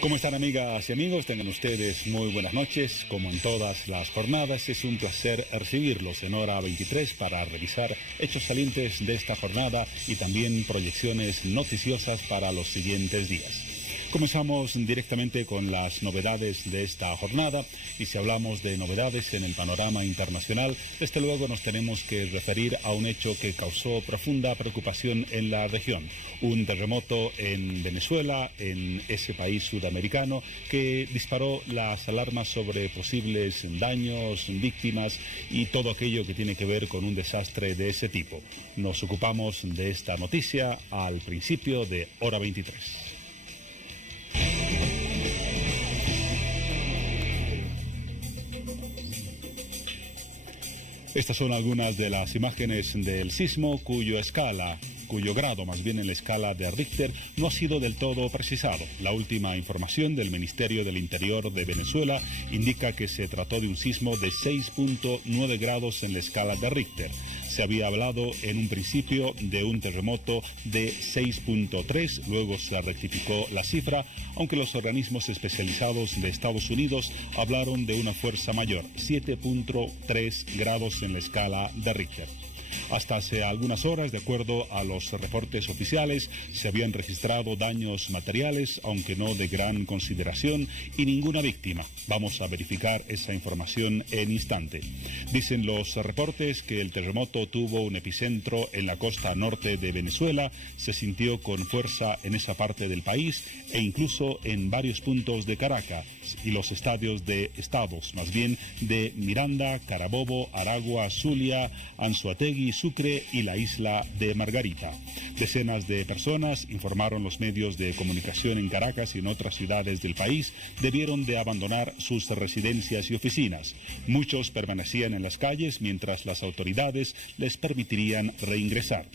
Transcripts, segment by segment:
¿Cómo están, amigas y amigos? Tengan ustedes muy buenas noches. Como en todas las jornadas, es un placer recibirlos en hora 23 para revisar hechos salientes de esta jornada y también proyecciones noticiosas para los siguientes días. Comenzamos directamente con las novedades de esta jornada, y si hablamos de novedades en el panorama internacional, desde luego nos tenemos que referir a un hecho que causó profunda preocupación en la región. Un terremoto en Venezuela, en ese país sudamericano, que disparó las alarmas sobre posibles daños, víctimas y todo aquello que tiene que ver con un desastre de ese tipo. Nos ocupamos de esta noticia al principio de hora 23. Estas son algunas de las imágenes del sismo cuyo grado más bien en la escala de Richter no ha sido del todo precisado. La última información del Ministerio del Interior de Venezuela indica que se trató de un sismo de 6.9 grados en la escala de Richter. Se había hablado en un principio de un terremoto de 6.3, luego se rectificó la cifra, aunque los organismos especializados de Estados Unidos hablaron de una fuerza mayor, 7.3 grados en la escala de Richter. Hasta hace algunas horas, de acuerdo a los reportes oficiales, se habían registrado daños materiales, aunque no de gran consideración, y ninguna víctima. Vamos a verificar esa información en instante. Dicen los reportes que el terremoto tuvo un epicentro en la costa norte de Venezuela, se sintió con fuerza en esa parte del país e incluso en varios puntos de Caracas y los estados de Miranda, Carabobo, Aragua, Zulia, Anzoátegui, Sucre y la isla de Margarita. Decenas de personas, informaron los medios de comunicación en Caracas y en otras ciudades del país, debieron de abandonar sus residencias y oficinas. Muchos permanecían en las calles mientras las autoridades les permitirían reingresar.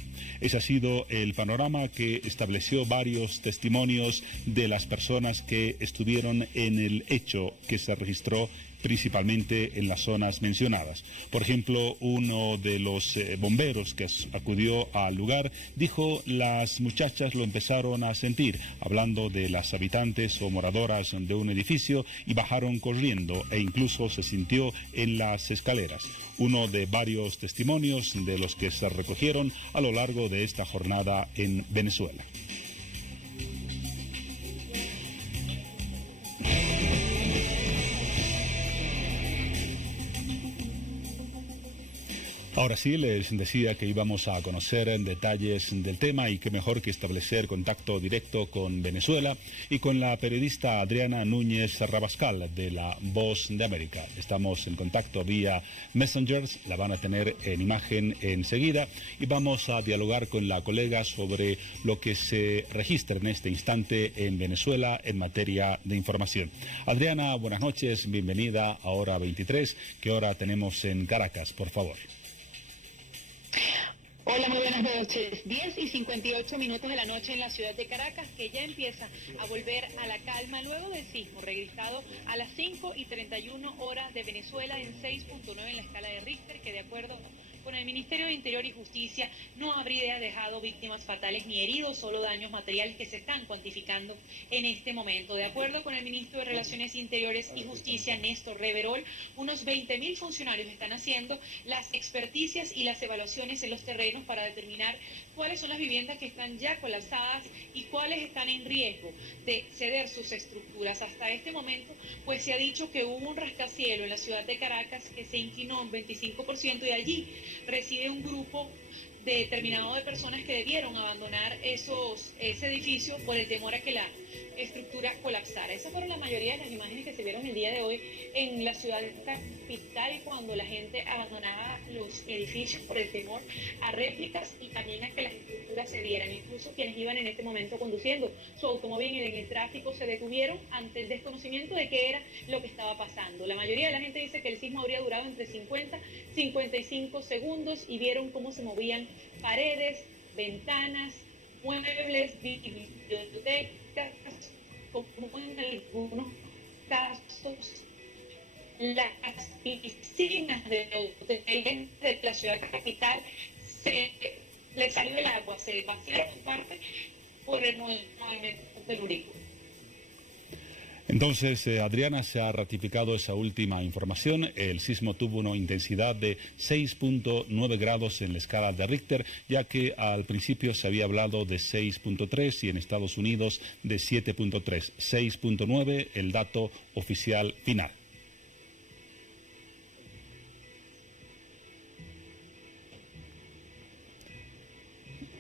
Ese ha sido el panorama que estableció varios testimonios de las personas que estuvieron en el hecho que se registró principalmente en las zonas mencionadas. Por ejemplo, uno de los bomberos que acudió al lugar dijo: las muchachas lo empezaron a sentir, hablando de las habitantes o moradoras de un edificio, y bajaron corriendo e incluso se sintió en las escaleras. Uno de varios testimonios de los que se recogieron a lo largo de esta jornada en Venezuela. Ahora sí, les decía que íbamos a conocer detalles del tema, y qué mejor que establecer contacto directo con Venezuela y con la periodista Adriana Núñez Rabascal de La Voz de América. Estamos en contacto vía Messengers, la van a tener en imagen enseguida, y vamos a dialogar con la colega sobre lo que se registra en este instante en Venezuela en materia de información. Adriana, buenas noches, bienvenida a Hora 23. ¿Qué hora tenemos en Caracas, por favor? Hola, muy buenas noches. 10:58 de la noche en la ciudad de Caracas, que ya empieza a volver a la calma luego del sismo registrado a las 5:31 horas de Venezuela en 6.9 en la escala de Richter, que de acuerdo con el Ministerio de Interior y Justicia no habría dejado víctimas fatales ni heridos, solo daños materiales que se están cuantificando en este momento. De acuerdo con el ministro de Relaciones Interiores y Justicia, Néstor Reverol, unos 20.000 funcionarios están haciendo las experticias y las evaluaciones en los terrenos para determinar cuáles son las viviendas que están ya colapsadas y cuáles están en riesgo de ceder sus estructuras. Hasta este momento, pues se ha dicho que hubo un rascacielos en la ciudad de Caracas que se inclinó un 25%, y allí reside un grupo determinado de personas que debieron abandonar ese edificio por el temor a que la estructura colapsara. Esas fueron la mayoría de las imágenes que se vieron el día de hoy en la ciudad capital, cuando la gente abandonaba los edificios por el temor a réplicas y también a que las estructuras se dieran. Incluso quienes iban en este momento conduciendo su automóvil en el tráfico se detuvieron ante el desconocimiento de qué era lo que estaba pasando. La mayoría de la gente dice que el sismo habría durado entre 50 y 55 segundos y vieron cómo se movían paredes, ventanas, muebles, bibliotecas, como en algunos casos las piscinas de hoteles de la ciudad capital le salió el agua, se vaciaron en parte por el movimiento telúrico. Entonces, Adriana, se ha ratificado esa última información. El sismo tuvo una intensidad de 6.9 grados en la escala de Richter, ya que al principio se había hablado de 6.3 y en Estados Unidos de 7.3. 6.9, el dato oficial final.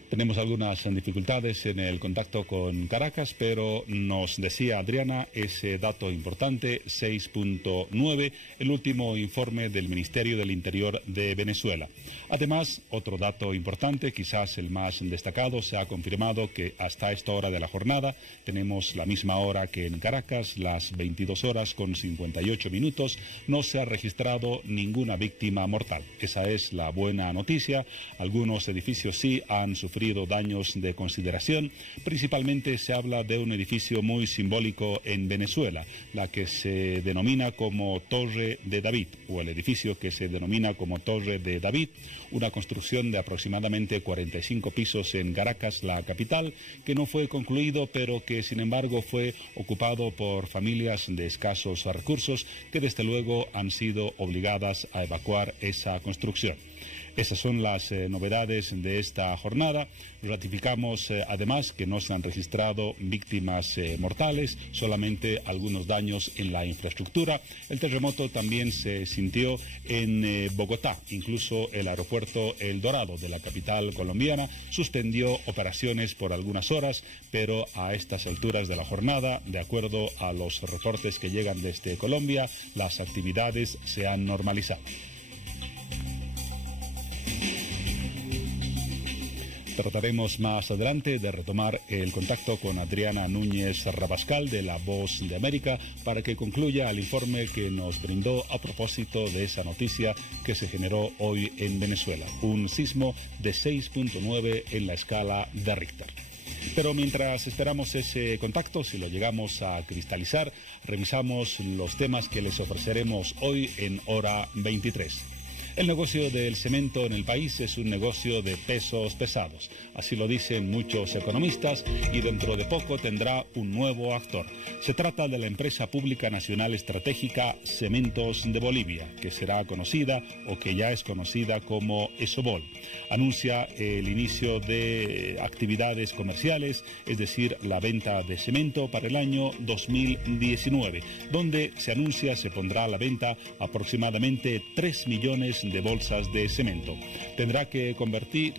Tenemos algunas dificultades en el contacto con Caracas, pero nos decía Adriana ese dato importante, 6.9, el último informe del Ministerio del Interior de Venezuela. Además, otro dato importante, quizás el más destacado, se ha confirmado que hasta esta hora de la jornada tenemos la misma hora que en Caracas, las 22 horas con 58 minutos, no se ha registrado ninguna víctima mortal. Esa es la buena noticia. Algunos edificios sí han sufrido daños de consideración. Principalmente se habla de un edificio muy simbólico en Venezuela, la que se denomina como Torre de David, o el edificio que se denomina como Torre de David, una construcción de aproximadamente 45 pisos en Caracas, la capital, que no fue concluido, pero que sin embargo fue ocupado por familias de escasos recursos que desde luego han sido obligadas a evacuar esa construcción. Esas son las novedades de esta jornada. Ratificamos además que no se han registrado víctimas mortales, solamente algunos daños en la infraestructura. El terremoto también se sintió en Bogotá. Incluso el aeropuerto El Dorado de la capital colombiana suspendió operaciones por algunas horas, pero a estas alturas de la jornada, de acuerdo a los reportes que llegan desde Colombia, las actividades se han normalizado. Trataremos más adelante de retomar el contacto con Adriana Núñez Rabascal de La Voz de América para que concluya el informe que nos brindó a propósito de esa noticia que se generó hoy en Venezuela, un sismo de 6.9 en la escala de Richter. Pero mientras esperamos ese contacto, si lo llegamos a cristalizar, revisamos los temas que les ofreceremos hoy en Hora 23. El negocio del cemento en el país es un negocio de pesos pesados. Así lo dicen muchos economistas y dentro de poco tendrá un nuevo actor. Se trata de la empresa pública nacional estratégica Cementos de Bolivia, que será conocida o que ya es conocida como Esobol. Anuncia el inicio de actividades comerciales, es decir, la venta de cemento para el año 2019, donde se anuncia se pondrá a la venta aproximadamente 3 millones de bolsas de cemento. Tendrá que competir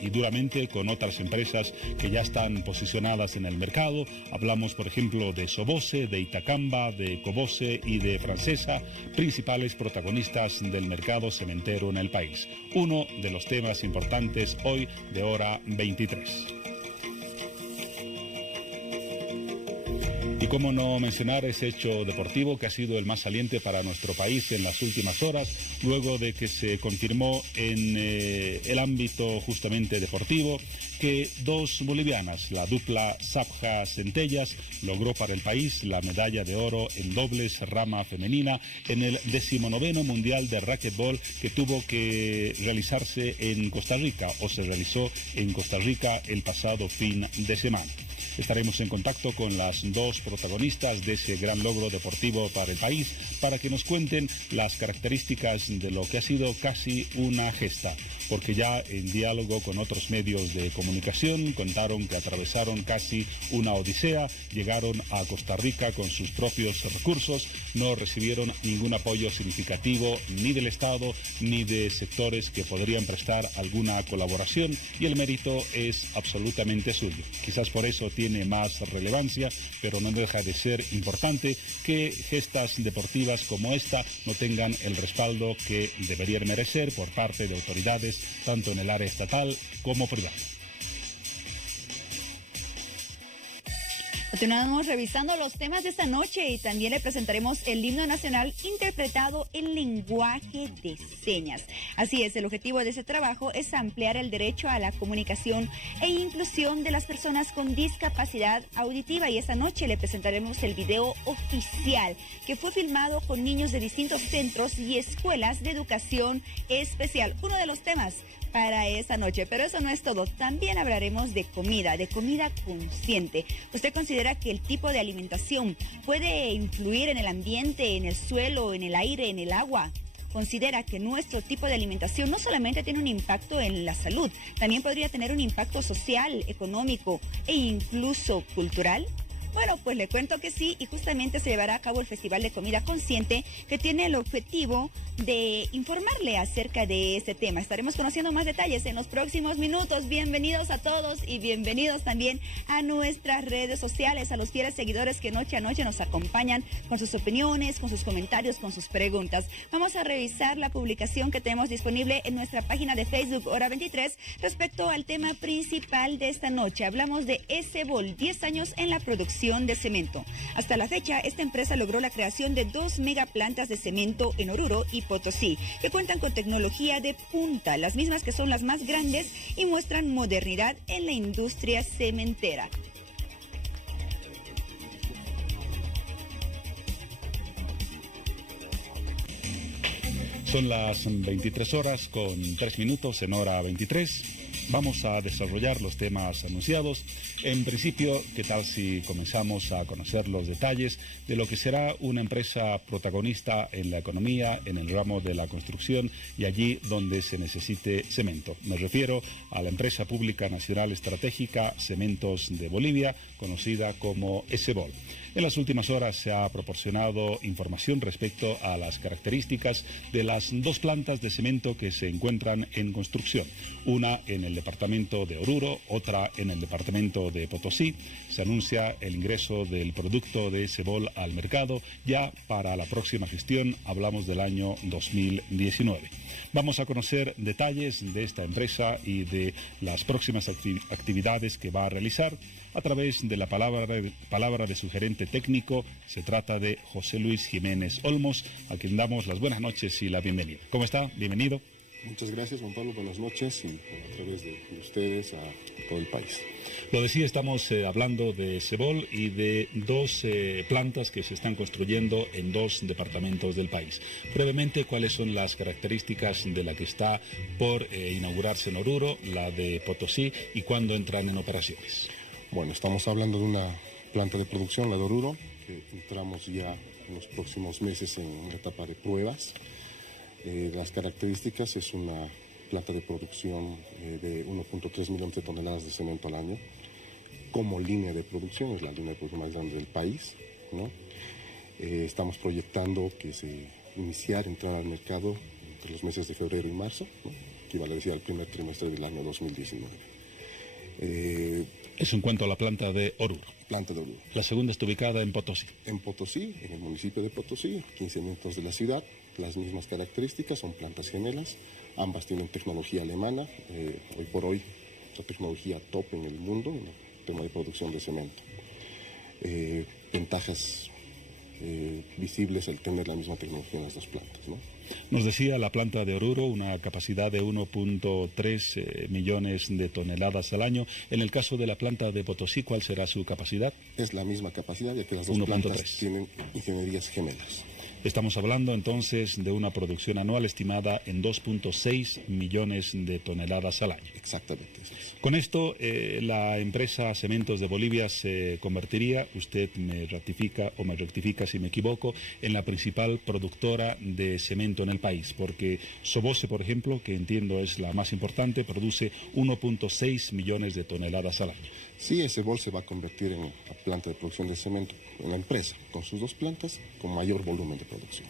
y duramente con otras empresas que ya están posicionadas en el mercado. Hablamos, por ejemplo, de Sobose, de Itacamba, de Cobose y de Francesa, principales protagonistas del mercado cementero en el país. Uno de los temas importantes hoy de Hora 23. Y cómo no mencionar ese hecho deportivo que ha sido el más saliente para nuestro país en las últimas horas, luego de que se confirmó en el ámbito justamente deportivo que dos bolivianas, la dupla Zapja-Centellas, logró para el país la medalla de oro en dobles rama femenina en el 19º Mundial de Racquetball que tuvo que realizarse en Costa Rica, o se realizó en Costa Rica el pasado fin de semana. Estaremos en contacto con las dos protagonistas de ese gran logro deportivo para el país para que nos cuenten las características de lo que ha sido casi una gesta, porque ya en diálogo con otros medios de comunicación contaron que atravesaron casi una odisea, llegaron a Costa Rica con sus propios recursos, no recibieron ningún apoyo significativo ni del Estado ni de sectores que podrían prestar alguna colaboración y el mérito es absolutamente suyo. Quizás por eso tiene más relevancia, pero no deja de ser importante que gestas deportivas como esta no tengan el respaldo que deberían merecer por parte de autoridades tanto en el área estatal como privada. Continuamos revisando los temas de esta noche y también le presentaremos el himno nacional interpretado en lenguaje de señas. Así es, el objetivo de ese trabajo es ampliar el derecho a la comunicación e inclusión de las personas con discapacidad auditiva, y esta noche le presentaremos el video oficial que fue filmado con niños de distintos centros y escuelas de educación especial. Uno de los temas para esta noche, pero eso no es todo. También hablaremos de comida consciente. ¿Usted considera que el tipo de alimentación puede influir en el ambiente, en el suelo, en el aire, en el agua? ¿Considera que nuestro tipo de alimentación no solamente tiene un impacto en la salud, también podría tener un impacto social, económico e incluso cultural? Bueno, pues le cuento que sí, y justamente se llevará a cabo el Festival de Comida Consciente, que tiene el objetivo de informarle acerca de este tema. Estaremos conociendo más detalles en los próximos minutos. Bienvenidos a todos y bienvenidos también a nuestras redes sociales, a los fieles seguidores que noche a noche nos acompañan con sus opiniones, con sus comentarios, con sus preguntas. Vamos a revisar la publicación que tenemos disponible en nuestra página de Facebook, Hora 23, respecto al tema principal de esta noche. Hablamos de ESEBOL, 10 años en la producción de cemento. Hasta la fecha, esta empresa logró la creación de 2 megaplantas de cemento en Oruro y Potosí, que cuentan con tecnología de punta, las mismas que son las más grandes y muestran modernidad en la industria cementera. Son las 23 horas con 3 minutos en Hora 23. Vamos a desarrollar los temas anunciados. En principio, ¿qué tal si comenzamos a conocer los detalles de lo que será una empresa protagonista en la economía, en el ramo de la construcción y allí donde se necesite cemento? Me refiero a la empresa pública nacional estratégica Cementos de Bolivia, conocida como ESEBOL. En las últimas horas se ha proporcionado información respecto a las características de las 2 plantas de cemento que se encuentran en construcción. Una en el departamento de Oruro, otra en el departamento de Potosí. Se anuncia el ingreso del producto de ESEBOL al mercado ya para la próxima gestión. Hablamos del año 2019. Vamos a conocer detalles de esta empresa y de las próximas actividades que va a realizar a través de la palabra de su gerente técnico. Se trata de José Luis Jiménez Olmos, a quien damos las buenas noches y la bienvenida. ¿Cómo está? Bienvenido. Muchas gracias, Juan Pablo. Buenas noches, y a través de ustedes a todo el país. Lo decía, estamos hablando de ESEBOL y de 2 plantas que se están construyendo en 2 departamentos del país. Brevemente, ¿cuáles son las características de la que está por inaugurarse en Oruro, la de Potosí, y cuándo entran en operaciones? Bueno, estamos hablando de una planta de producción, la de Oruro, que entramos ya en los próximos meses en una etapa de pruebas. Las características: es una planta de producción de 1.3 millones de toneladas de cemento al año. Como línea de producción, es la línea de producción más grande del país, ¿no? Estamos proyectando que entrar al mercado entre los meses de febrero y marzo, ¿no? Que vale decir al primer trimestre del año 2019. Eso en cuanto a la planta de Oruro. Planta de Oruro. La segunda está ubicada en Potosí. En Potosí, en el municipio de Potosí, 15 minutos de la ciudad. Las mismas características, son plantas gemelas. Ambas tienen tecnología alemana. Hoy por hoy, la tecnología top en el mundo en el tema de producción de cemento. Ventajas visibles al tener la misma tecnología en las 2 plantas, ¿no? Nos decía la planta de Oruro una capacidad de 1.3 millones de toneladas al año. En el caso de la planta de Potosí, ¿cuál será su capacidad? Es la misma capacidad, ya que las 2 plantas tienen ingenierías gemelas. Estamos hablando entonces de una producción anual estimada en 2.6 millones de toneladas al año. Exactamente. Con esto, la empresa Cementos de Bolivia se convertiría, usted me ratifica o me rectifica si me equivoco, en la principal productora de cemento en el país, porque Sobose, por ejemplo, que entiendo es la más importante, produce 1.6 millones de toneladas al año. Sí, ESEBOL se va a convertir en la planta de producción de cemento, en la empresa, con sus 2 plantas, con mayor volumen de producción.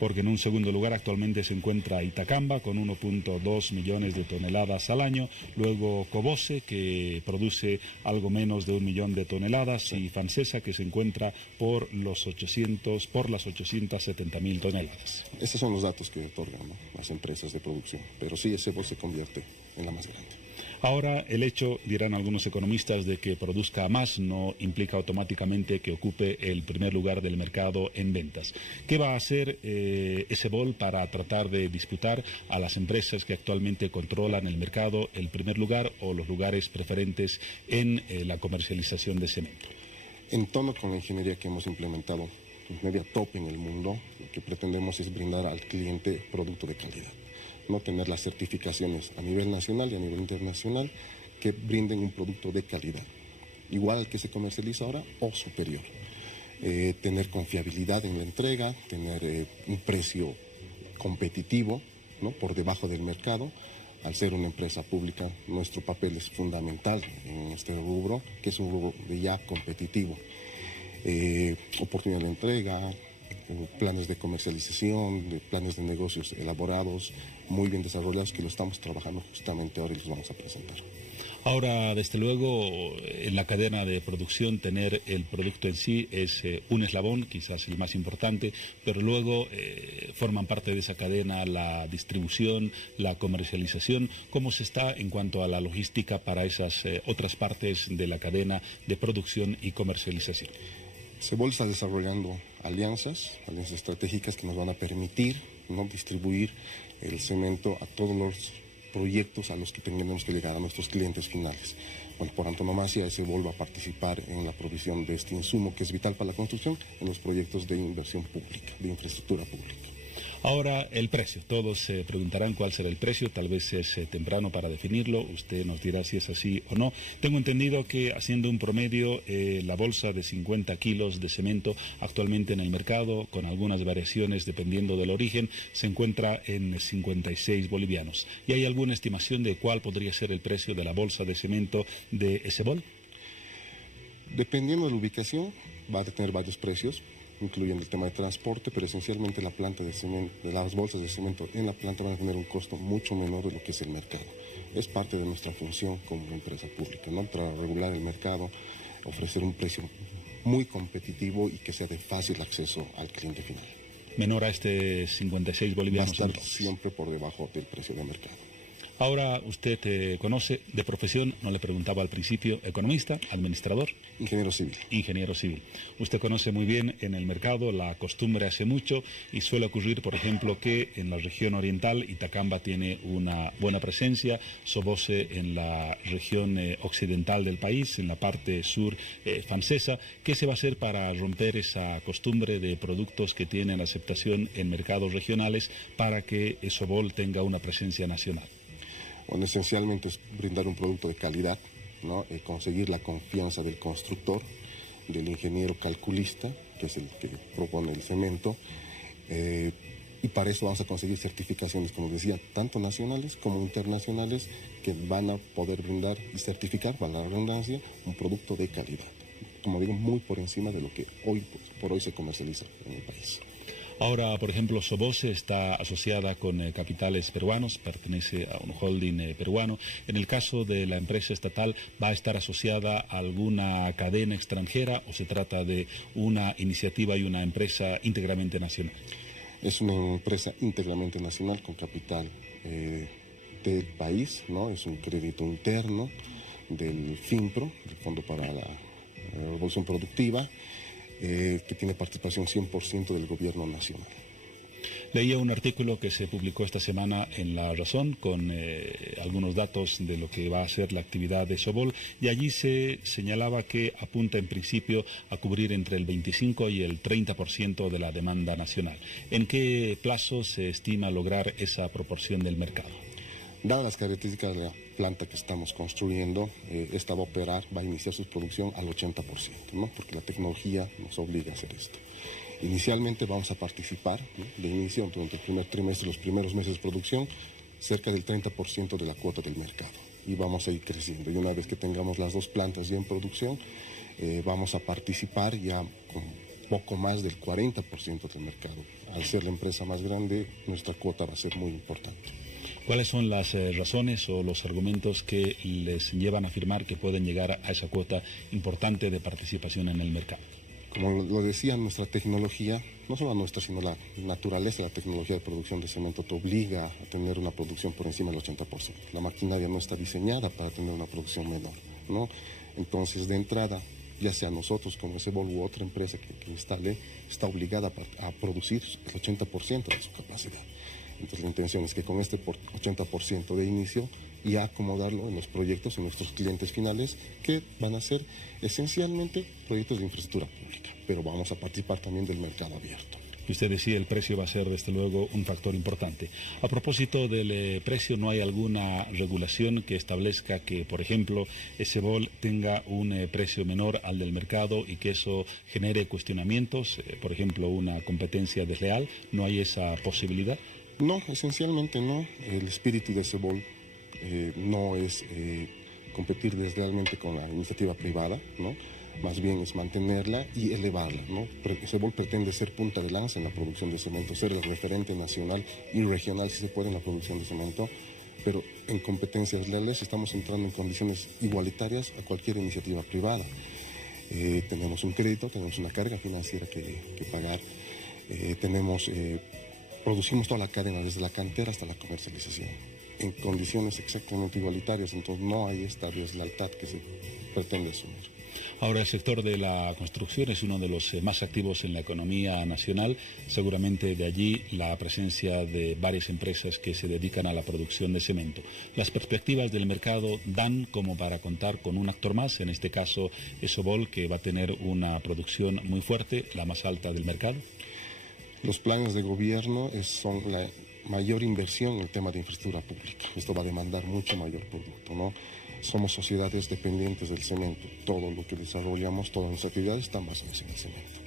Porque en un segundo lugar actualmente se encuentra Itacamba con 1.2 millones de toneladas al año, luego Cobose, que produce algo menos de 1 millón de toneladas, y Fancesa, que se encuentra por las 870.000 toneladas. Esos son los datos que otorgan, ¿no?, las empresas de producción, pero sí, ESEBOL se convierte en la más grande. Ahora, el hecho, dirán algunos economistas, de que produzca más no implica automáticamente que ocupe el primer lugar del mercado en ventas. ¿Qué va a hacer ESEBOL para tratar de disputar a las empresas que actualmente controlan el mercado el primer lugar o los lugares preferentes en la comercialización de cemento? En tono con la ingeniería que hemos implementado, ingeniería top en el mundo, lo que pretendemos es brindar al cliente producto de calidad. No tener las certificaciones a nivel nacional y a nivel internacional que brinden un producto de calidad, igual al que se comercializa ahora o superior. Tener confiabilidad en la entrega, tener un precio competitivo, ¿no?, por debajo del mercado. Al ser una empresa pública, nuestro papel es fundamental en este rubro, que es un rubro de ya competitivo. Oportunidad de entrega, planes de comercialización, planes de negocios elaborados, muy bien desarrollados, que lo estamos trabajando justamente ahora y los vamos a presentar. Ahora, desde luego, en la cadena de producción tener el producto en sí es un eslabón, quizás el más importante, pero luego forman parte de esa cadena la distribución, la comercialización. ¿Cómo se está en cuanto a la logística para esas otras partes de la cadena de producción y comercialización? ESEBOL está desarrollando alianzas estratégicas que nos van a permitir, ¿no?, distribuir el cemento a todos los proyectos a los que tengamos que llegar, a nuestros clientes finales. Bueno, por antonomasia, ESEBOL va a participar en la provisión de este insumo que es vital para la construcción en los proyectos de inversión pública, de infraestructura pública. Ahora, el precio. Todos se preguntarán cuál será el precio. Tal vez es temprano para definirlo. Usted nos dirá si es así o no. Tengo entendido que, haciendo un promedio, la bolsa de 50 kilos de cemento actualmente en el mercado, con algunas variaciones dependiendo del origen, se encuentra en 56 bolivianos. ¿Y hay alguna estimación de cuál podría ser el precio de la bolsa de cemento de ESEBOL? Dependiendo de la ubicación, va a tener varios precios, incluyendo el tema de transporte, pero esencialmente la planta de cemento, las bolsas de cemento en la planta van a tener un costo mucho menor de lo que es el mercado. Es parte de nuestra función como empresa pública, ¿no?, para regular el mercado, ofrecer un precio muy competitivo y que sea de fácil acceso al cliente final. Menor a este 56 bolivianos. Va a estar siempre por debajo del precio de mercado. Ahora, usted conoce de profesión, no le preguntaba al principio, economista, administrador. Ingeniero civil. Ingeniero civil. Usted conoce muy bien en el mercado la costumbre hace mucho y suele ocurrir, por ejemplo, que en la región oriental Itacamba tiene una buena presencia, Soboce en la región occidental del país, en la parte sur francesa. ¿Qué se va a hacer para romper esa costumbre de productos que tienen aceptación en mercados regionales para que ESEBOL tenga una presencia nacional? Bueno, esencialmente es brindar un producto de calidad, ¿no?, conseguir la confianza del constructor, del ingeniero calculista, que es el que propone el cemento, y para eso vamos a conseguir certificaciones, como decía, tanto nacionales como internacionales, que van a poder brindar y certificar, para la redundancia, un producto de calidad, como digo, muy por encima de lo que hoy por hoy se comercializa en el país. Ahora, por ejemplo, Soboce está asociada con capitales peruanos, pertenece a un holding peruano. En el caso de la empresa estatal, ¿va a estar asociada a alguna cadena extranjera o se trata de una iniciativa y una empresa íntegramente nacional? Es una empresa íntegramente nacional con capital del país, ¿no? Es un crédito interno del FINPRO, el Fondo para la Revolución Productiva, que tiene participación 100% del gobierno nacional. Leía un artículo que se publicó esta semana en La Razón con algunos datos de lo que va a ser la actividad de ESEBOL, y allí se señalaba que apunta en principio a cubrir entre el 25 y el 30% de la demanda nacional. ¿En qué plazo se estima lograr esa proporción del mercado? Dadas las características de la planta que estamos construyendo, esta va a operar, va a iniciar su producción al 80%, ¿no?, porque la tecnología nos obliga a hacer esto. Inicialmente vamos a participar, ¿no?, de inicio durante el primer trimestre, los primeros meses de producción, cerca del 30% de la cuota del mercado. Y vamos a ir creciendo. Y una vez que tengamos las dos plantas ya en producción, vamos a participar ya con poco más del 40% del mercado. Al ser la empresa más grande, nuestra cuota va a ser muy importante. ¿Cuáles son las razones o los argumentos que les llevan a afirmar que pueden llegar a esa cuota importante de participación en el mercado? Como lo decía, nuestra tecnología, no solo nuestra, sino la naturaleza de la tecnología de producción de cemento te obliga a tener una producción por encima del 80%. La maquinaria no está diseñada para tener una producción menor, ¿no? Entonces, de entrada, ya sea nosotros como ESEBOL u otra empresa que instale, está obligada a producir el 80% de su capacidad. Entonces, la intención es que con este 80% de inicio y a acomodarlo en los proyectos, en nuestros clientes finales, que van a ser esencialmente proyectos de infraestructura pública, pero vamos a participar también del mercado abierto. Y usted decía, el precio va a ser, desde luego, un factor importante. A propósito del precio, ¿no hay alguna regulación que establezca que, por ejemplo, ESEBOL tenga un precio menor al del mercado y que eso genere cuestionamientos? Por ejemplo, una competencia desleal. ¿No hay esa posibilidad? No, esencialmente no. El espíritu de ESEBOL no es competir deslealmente con la iniciativa privada, ¿no? Más bien es mantenerla y elevarla, ¿no? ESEBOL pretende ser punta de lanza en la producción de cemento, ser el referente nacional y regional, si se puede, en la producción de cemento, pero en competencias leales estamos entrando en condiciones igualitarias a cualquier iniciativa privada. Tenemos un crédito, tenemos una carga financiera que pagar, producimos toda la cadena, desde la cantera hasta la comercialización, en condiciones exactamente igualitarias, entonces no hay esta deslealtad que se pretende asumir. Ahora, el sector de la construcción es uno de los más activos en la economía nacional. Seguramente de allí la presencia de varias empresas que se dedican a la producción de cemento. Las perspectivas del mercado dan como para contar con un actor más, en este caso ESEBOL, que va a tener una producción muy fuerte, la más alta del mercado. Los planes de gobierno son la mayor inversión en el tema de infraestructura pública. Esto va a demandar mucho mayor producto, ¿no? Somos sociedades dependientes del cemento. Todo lo que desarrollamos, todas nuestras actividades están basadas en el cemento.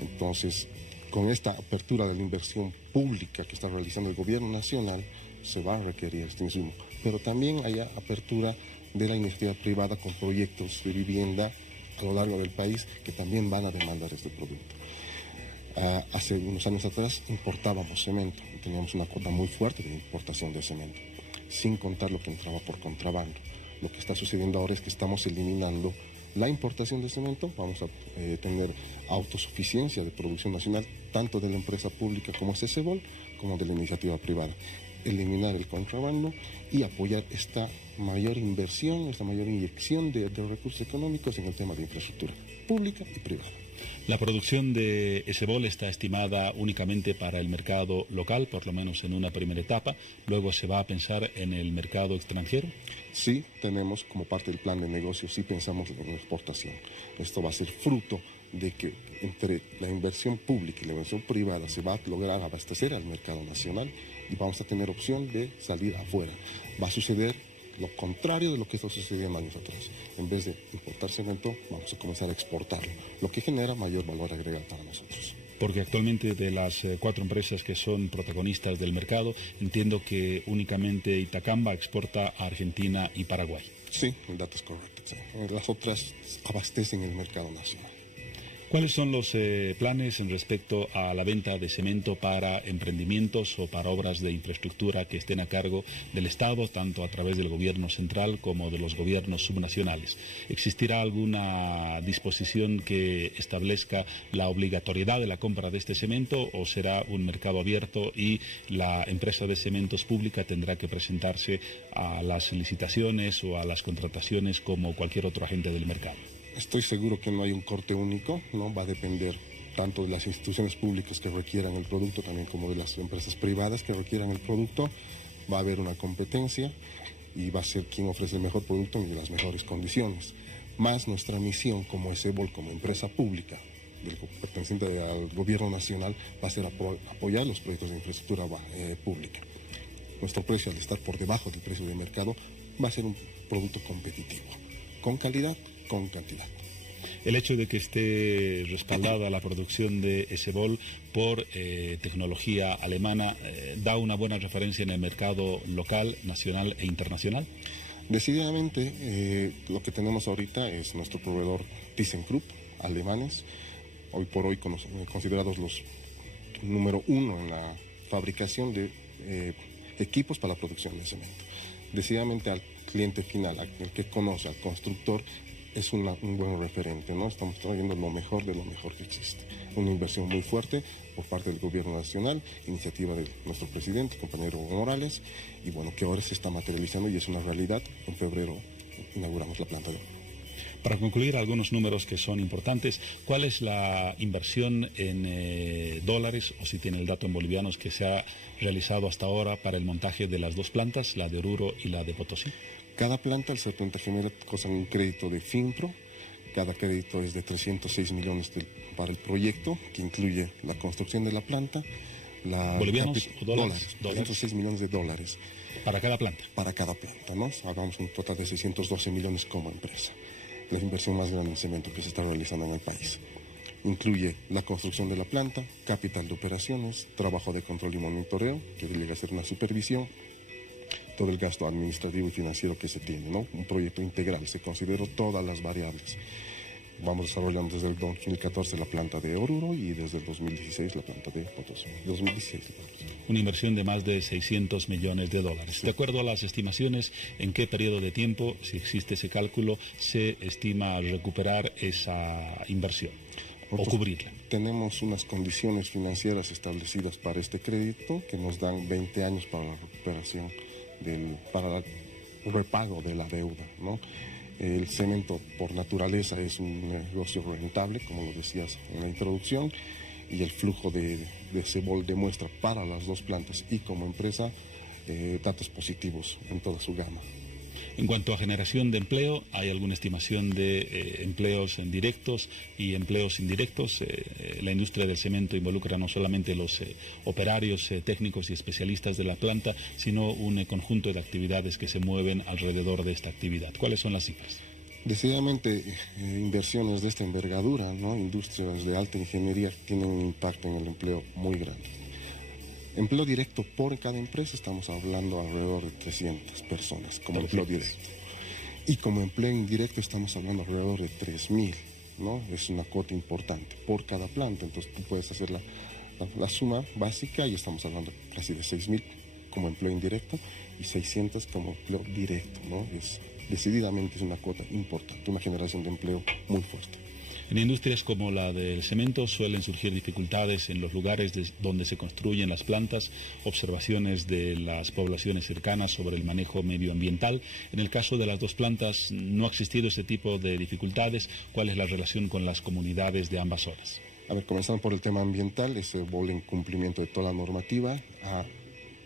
Entonces, con esta apertura de la inversión pública que está realizando el gobierno nacional, se va a requerir este mismo. Pero también hay apertura de la iniciativa privada con proyectos de vivienda a lo largo del país que también van a demandar este producto. Hace unos años atrás importábamos cemento y teníamos una cuota muy fuerte de importación de cemento, sin contar lo que entraba por contrabando. Lo que está sucediendo ahora es que estamos eliminando la importación de cemento, vamos a tener autosuficiencia de producción nacional, tanto de la empresa pública como es ESEBOL, como de la iniciativa privada. Eliminar el contrabando y apoyar esta mayor inversión, esta mayor inyección de recursos económicos en el tema de infraestructura pública y privada. La producción de ESEBOL está estimada únicamente para el mercado local, por lo menos en una primera etapa. Luego se va a pensar en el mercado extranjero. Sí, tenemos como parte del plan de negocio, sí pensamos en la exportación. Esto va a ser fruto de que entre la inversión pública y la inversión privada se va a lograr abastecer al mercado nacional y vamos a tener opción de salir afuera. Va a suceder lo contrario de lo que está sucediendo años atrás. En vez de importar cemento, vamos a comenzar a exportarlo, lo que genera mayor valor agregado para nosotros. Porque actualmente de las 4 empresas que son protagonistas del mercado, entiendo que únicamente Itacamba exporta a Argentina y Paraguay. Sí, el dato es correcto. Sí. Las otras abastecen el mercado nacional. ¿Cuáles son los planes en respecto a la venta de cemento para emprendimientos o para obras de infraestructura que estén a cargo del Estado, tanto a través del gobierno central como de los gobiernos subnacionales? ¿Existirá alguna disposición que establezca la obligatoriedad de la compra de este cemento o será un mercado abierto y la empresa de cementos pública tendrá que presentarse a las licitaciones o a las contrataciones como cualquier otro agente del mercado? Estoy seguro que no hay un corte único, ¿no? Va a depender tanto de las instituciones públicas que requieran el producto, también como de las empresas privadas que requieran el producto. Va a haber una competencia y va a ser quien ofrece el mejor producto en las mejores condiciones. Más nuestra misión como ESEBOL, como empresa pública, perteneciente al gobierno nacional, va a ser apoyar los proyectos de infraestructura pública. Nuestro precio, al estar por debajo del precio de mercado, va a ser un producto competitivo, con calidad, con cantidad. El hecho de que esté respaldada la producción de ESEBOL por tecnología alemana da una buena referencia en el mercado local, nacional e internacional. Decididamente, lo que tenemos ahorita es nuestro proveedor ThyssenKrupp, alemanes, hoy por hoy considerados los número 1 en la fabricación de equipos para la producción de cemento. Decididamente al cliente final, al que conoce, al constructor, es un buen referente, ¿no? Estamos trayendo lo mejor de lo mejor que existe. Una inversión muy fuerte por parte del gobierno nacional, iniciativa de nuestro presidente, compañero Morales, y bueno, que ahora se está materializando y es una realidad. En febrero inauguramos la planta de oro. Para concluir, algunos números que son importantes. ¿Cuál es la inversión en dólares, o si tiene el dato en bolivianos, que se ha realizado hasta ahora para el montaje de las dos plantas, la de Oruro y la de Potosí? Cada planta, al ser planta gemela, costan un crédito de FINPRO. Cada crédito es de 306 millones para el proyecto, que incluye la construcción de la planta. ¿Bolivianos o dólares? 306 millones de dólares. ¿Para cada planta? Para cada planta, ¿no? Hagamos un total de 612 millones como empresa. La inversión más grande en cemento que se está realizando en el país. Incluye la construcción de la planta, capital de operaciones, trabajo de control y monitoreo, que llega a ser una supervisión, todo el gasto administrativo y financiero que se tiene, ¿no? Un proyecto integral, se consideró todas las variables. Vamos desarrollando desde el 2014 la planta de Oruro y desde el 2016 la planta de Potosí. 2016. Una inversión de más de 600 millones de dólares. Sí. De acuerdo a las estimaciones, ¿en qué periodo de tiempo, si existe ese cálculo, se estima recuperar esa inversión o cubrirla? Tenemos unas condiciones financieras establecidas para este crédito que nos dan 20 años para la recuperación, para el repago de la deuda, ¿no? El cemento por naturaleza es un negocio rentable, como lo decías en la introducción, y el flujo de CEBOL demuestra para las dos plantas y como empresa datos positivos en toda su gama. En cuanto a generación de empleo, ¿hay alguna estimación de empleos directos y empleos indirectos? La industria del cemento involucra no solamente los operarios técnicos y especialistas de la planta, sino un conjunto de actividades que se mueven alrededor de esta actividad. ¿Cuáles son las cifras? Decididamente, inversiones de esta envergadura, ¿no? Industrias de alta ingeniería tienen un impacto en el empleo muy grande. Empleo directo por cada empresa estamos hablando alrededor de 300 personas como empleo directo. Y como empleo indirecto estamos hablando alrededor de 3.000, ¿no? Es una cuota importante por cada planta. Entonces tú puedes hacer la suma básica y estamos hablando casi de 6.000 como empleo indirecto y 600 como empleo directo, ¿no? Decididamente es una cuota importante, una generación de empleo muy fuerte. En industrias como la del cemento suelen surgir dificultades en los lugares donde se construyen las plantas, observaciones de las poblaciones cercanas sobre el manejo medioambiental. En el caso de las dos plantas no ha existido ese tipo de dificultades. ¿Cuál es la relación con las comunidades de ambas zonas? A ver, comenzando por el tema ambiental, CEBOL en cumplimiento de toda la normativa ha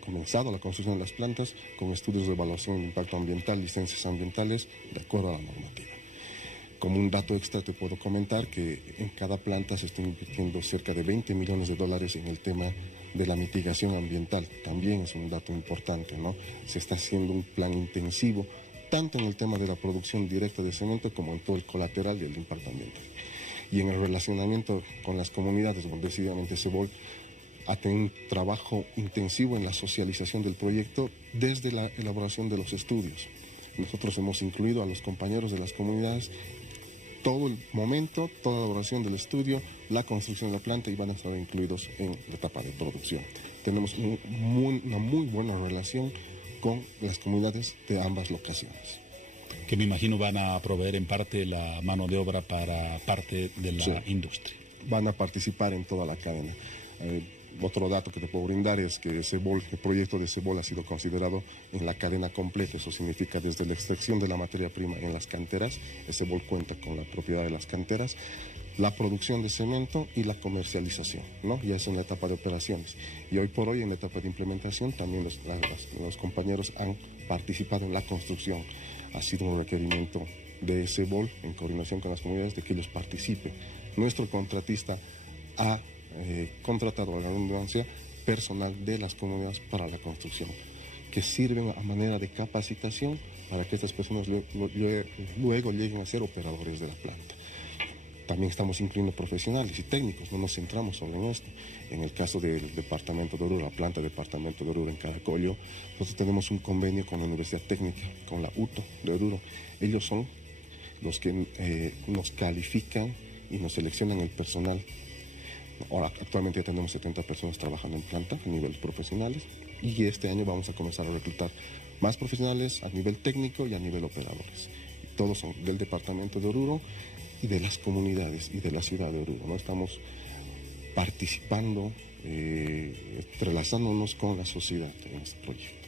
comenzado la construcción de las plantas con estudios de evaluación de impacto ambiental, licencias ambientales de acuerdo a la normativa. Como un dato extra te puedo comentar que en cada planta se está invirtiendo cerca de 20 millones de dólares en el tema de la mitigación ambiental. También es un dato importante, ¿no? Se está haciendo un plan intensivo, tanto en el tema de la producción directa de cemento como en todo el colateral y el impacto ambiental. Y en el relacionamiento con las comunidades, donde decididamente CEBOL ha tenido un trabajo intensivo en la socialización del proyecto desde la elaboración de los estudios. Nosotros hemos incluido a los compañeros de las comunidades todo el momento, toda la elaboración del estudio, la construcción de la planta y van a estar incluidos en la etapa de producción. Tenemos una muy buena relación con las comunidades de ambas locaciones. Que me imagino van a proveer en parte la mano de obra para parte de la industria. Van a participar en toda la cadena. Otro dato que te puedo brindar es que el proyecto de CEBOL ha sido considerado en la cadena completa. Eso significa desde la extracción de la materia prima en las canteras. CEBOL cuenta con la propiedad de las canteras, la producción de cemento y la comercialización, ¿no? Ya es en la etapa de operaciones. Y hoy por hoy en la etapa de implementación también los compañeros han participado en la construcción. Ha sido un requerimiento de CEBOL en coordinación con las comunidades de que ellos participen. Nuestro contratista ha contratado a la redundancia personal de las comunidades para la construcción, que sirven a manera de capacitación para que estas personas luego lleguen a ser operadores de la planta. También estamos incluyendo profesionales y técnicos, no nos centramos solo en esto. En el caso del departamento de Oruro, la planta del departamento de Oruro en Caracollo, nosotros tenemos un convenio con la Universidad Técnica, con la UTO de Oruro. Ellos son los que nos califican y nos seleccionan el personal. Ahora, actualmente ya tenemos 70 personas trabajando en planta a nivel profesionales y este año vamos a comenzar a reclutar más profesionales a nivel técnico y a nivel operadores. todos son del departamento de Oruro y de las comunidades y de la ciudad de Oruro, ¿no? Estamos participando, entrelazándonos con la sociedad en este proyecto.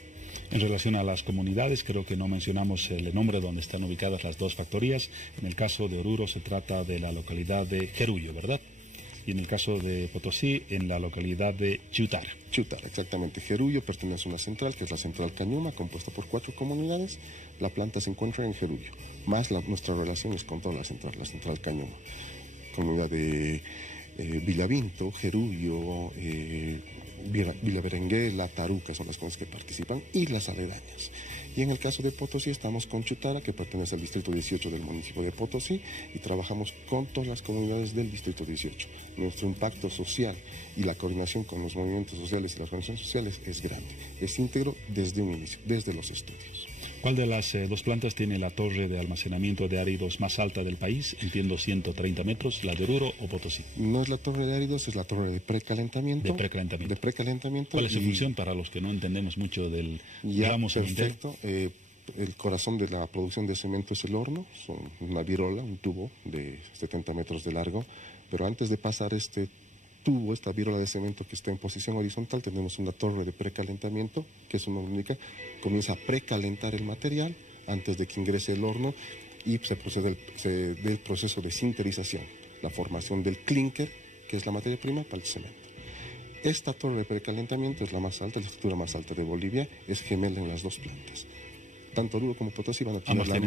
En relación a las comunidades, creo que no mencionamos el nombre donde están ubicadas las dos factorías. En el caso de Oruro se trata de la localidad de Jerullo, ¿verdad? Y en el caso de Potosí, en la localidad de Chutara. Chutara, exactamente. Jerullo pertenece a una central, que es la central Cañuma, compuesta por 4 comunidades. La planta se encuentra en Jerullo, más nuestra relación es con toda la central Cañuma. Comunidad de Villavinto, Jerullo, Villa Berenguela, Taruca son las cosas que participan y las aledañas. Y en el caso de Potosí estamos con Chutara, que pertenece al distrito 18 del municipio de Potosí, y trabajamos con todas las comunidades del distrito 18. Nuestro impacto social y la coordinación con los movimientos sociales y las organizaciones sociales es grande, es íntegro desde un inicio, desde los estudios. ¿Cuál de las dos plantas tiene la torre de almacenamiento de áridos más alta del país? Entiendo 130 metros, ¿la de Oruro o Potosí? No es la torre de áridos, es la torre de precalentamiento. De precalentamiento. ¿Cuál es su función para los que no entendemos mucho del digamos perfecto. El corazón de la producción de cemento es el horno, son una virola, un tubo de 70 metros de largo, pero antes de pasar este tubo, esta virola de cemento que está en posición horizontal, tenemos una torre de precalentamiento, que es una única, comienza a precalentar el material antes de que ingrese el horno y se procede del proceso de sinterización, la formación del clinker, que es la materia prima para el cemento. Esta torre de precalentamiento es la más alta, la estructura más alta de Bolivia, es gemela en las dos plantas. Tanto Oruro como Potosí van a tener la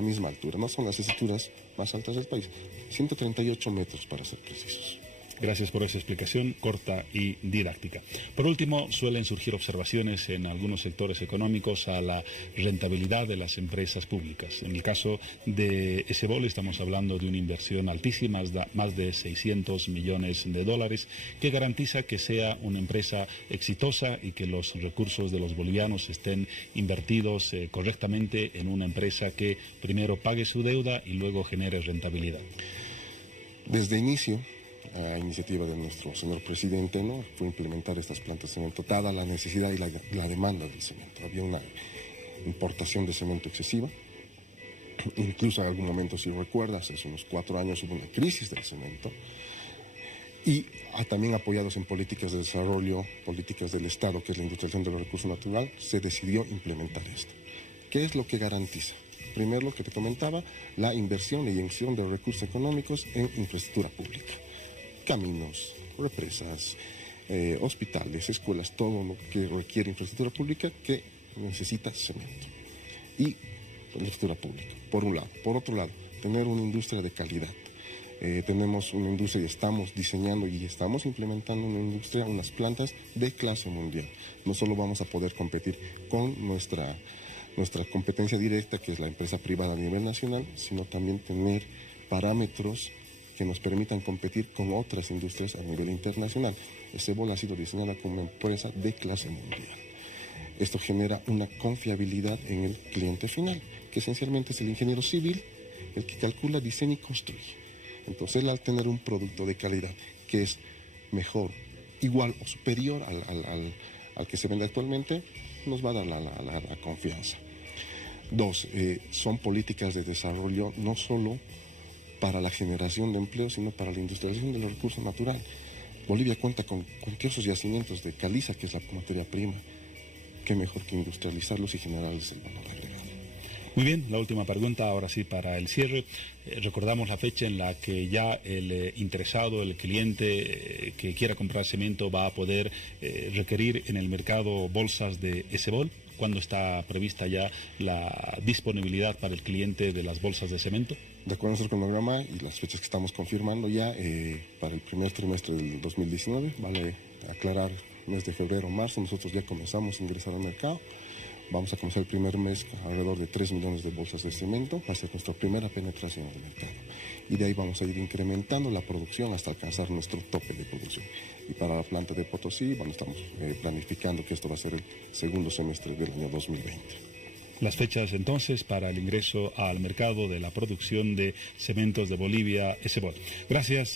misma altura. No son las estructuras más altas del país, 138 metros para ser precisos. Gracias por esa explicación corta y didáctica. Por último, suelen surgir observaciones en algunos sectores económicos a la rentabilidad de las empresas públicas. En el caso de ESEBOL estamos hablando de una inversión altísima, más de 600 millones de dólares, que garantiza que sea una empresa exitosa y que los recursos de los bolivianos estén invertidos correctamente en una empresa que primero pague su deuda y luego genere rentabilidad. Desde inicio, a iniciativa de nuestro señor presidente, ¿no?, fue implementar estas plantas de cemento, dada la necesidad y la demanda del cemento. Había una importación de cemento excesiva, incluso en algún momento, si recuerdas, hace unos 4 años hubo una crisis del cemento, y también apoyados en políticas de desarrollo, políticas del Estado, que es la industrialización de los recursos naturales, se decidió implementar esto. ¿Qué es lo que garantiza? Primero, lo que te comentaba, la inversión y inyección de recursos económicos en infraestructura pública. Caminos, represas, hospitales, escuelas, todo lo que requiere infraestructura pública que necesita cemento. Y infraestructura pública, por un lado. Por otro lado, tener una industria de calidad. Tenemos una industria y estamos diseñando y estamos implementando una industria, unas plantas de clase mundial. No solo vamos a poder competir con nuestra competencia directa, que es la empresa privada a nivel nacional, sino también tener parámetros que nos permitan competir con otras industrias a nivel internacional. ESEBOL ha sido diseñada como una empresa de clase mundial. Esto genera una confiabilidad en el cliente final, que esencialmente es el ingeniero civil, el que calcula, diseña y construye. Entonces, él, al tener un producto de calidad que es mejor, igual o superior al que se vende actualmente, nos va a dar la confianza. 2, son políticas de desarrollo no solo para la generación de empleo, sino para la industrialización de los recursos naturales. Bolivia cuenta con cuantiosos yacimientos de caliza, que es la materia prima. Qué mejor que industrializarlos y generarles el valor agregado. Muy bien, la última pregunta, ahora sí, para el cierre. Recordamos la fecha en la que ya el interesado, el cliente que quiera comprar cemento va a poder requerir en el mercado bolsas de ESEBOL. ¿Cuándo está prevista ya la disponibilidad para el cliente de las bolsas de cemento? De acuerdo a nuestro cronograma y las fechas que estamos confirmando ya, para el primer trimestre del 2019, vale aclarar, mes de febrero o marzo, nosotros ya comenzamos a ingresar al mercado. Vamos a comenzar el primer mes con alrededor de 3 millones de bolsas de cemento, va a ser nuestra primera penetración del mercado. Y de ahí vamos a ir incrementando la producción hasta alcanzar nuestro tope de producción. Y para la planta de Potosí, estamos planificando que esto va a ser el segundo semestre del año 2020. Las fechas entonces para el ingreso al mercado de la producción de cementos de Bolivia, ESEBOL. Gracias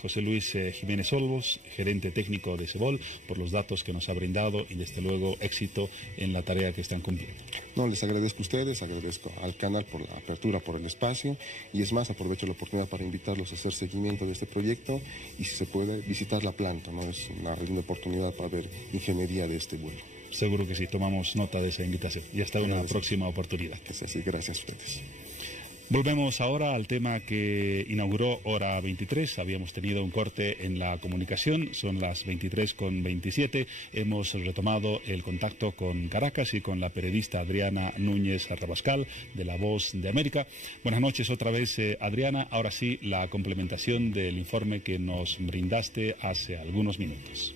José Luis Jiménez Olmos, gerente técnico de ESEBOL, por los datos que nos ha brindado y desde luego éxito en la tarea que están cumpliendo. No, les agradezco a ustedes, agradezco al canal por la apertura, por el espacio, y es más, aprovecho la oportunidad para invitarlos a hacer seguimiento de este proyecto y si se puede visitar la planta, ¿no? Es una linda oportunidad para ver ingeniería de este vuelo. Seguro que sí, tomamos nota de esa invitación y hasta una próxima oportunidad. Que sea así, gracias a ustedes. Volvemos ahora al tema que inauguró Hora 23. Habíamos tenido un corte en la comunicación, son las 23:27. Hemos retomado el contacto con Caracas y con la periodista Adriana Núñez Rabascal, de La Voz de América. Buenas noches otra vez, Adriana. Ahora sí, la complementación del informe que nos brindaste hace algunos minutos.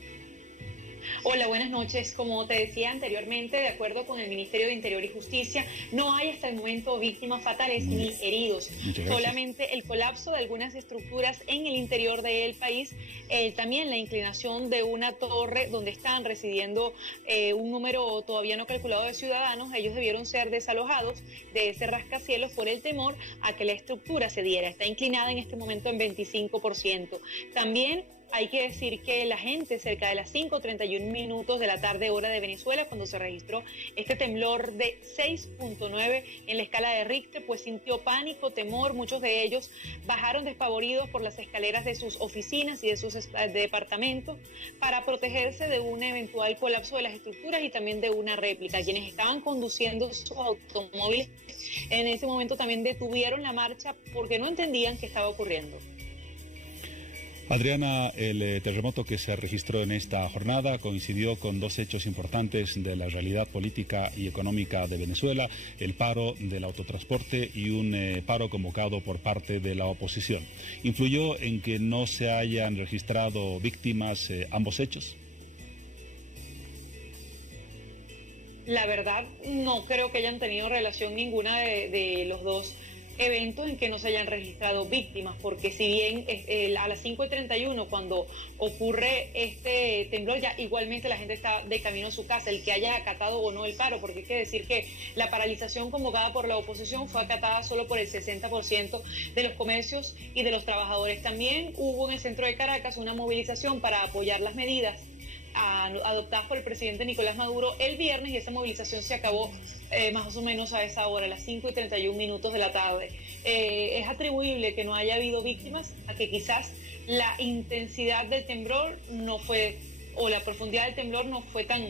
Hola, buenas noches. Como te decía anteriormente, de acuerdo con el Ministerio de Interior y Justicia, no hay hasta el momento víctimas fatales ni heridos. Solamente el colapso de algunas estructuras en el interior del país, también la inclinación de una torre donde están residiendo un número todavía no calculado de ciudadanos. Ellos debieron ser desalojados de ese rascacielos por el temor a que la estructura se diera. Está inclinada en este momento en 25%. También hay que decir que la gente cerca de las 5:31 de la tarde, hora de Venezuela, cuando se registró este temblor de 6.9 en la escala de Richter, pues sintió pánico, temor. Muchos de ellos bajaron despavoridos por las escaleras de sus oficinas y de sus departamentos para protegerse de un eventual colapso de las estructuras y también de una réplica. Quienes estaban conduciendo sus automóviles en ese momento también detuvieron la marcha porque no entendían qué estaba ocurriendo. Adriana, el terremoto que se registró en esta jornada coincidió con dos hechos importantes de la realidad política y económica de Venezuela: el paro del autotransporte y un paro convocado por parte de la oposición. ¿Influyó en que no se hayan registrado víctimas ambos hechos? La verdad, no creo que hayan tenido relación ninguna de los dos eventos en que no se hayan registrado víctimas, porque si bien a las 5:31 cuando ocurre este temblor, ya igualmente la gente está de camino a su casa, el que haya acatado o no el paro, porque hay que decir que la paralización convocada por la oposición fue acatada solo por el 60% de los comercios y de los trabajadores. También hubo en el centro de Caracas una movilización para apoyar las medidas adoptadas por el presidente Nicolás Maduro el viernes, y esa movilización se acabó más o menos a esa hora, a las 5:31 de la tarde. Es atribuible que no haya habido víctimas a que quizás la intensidad del temblor no fue, o la profundidad del temblor no fue tan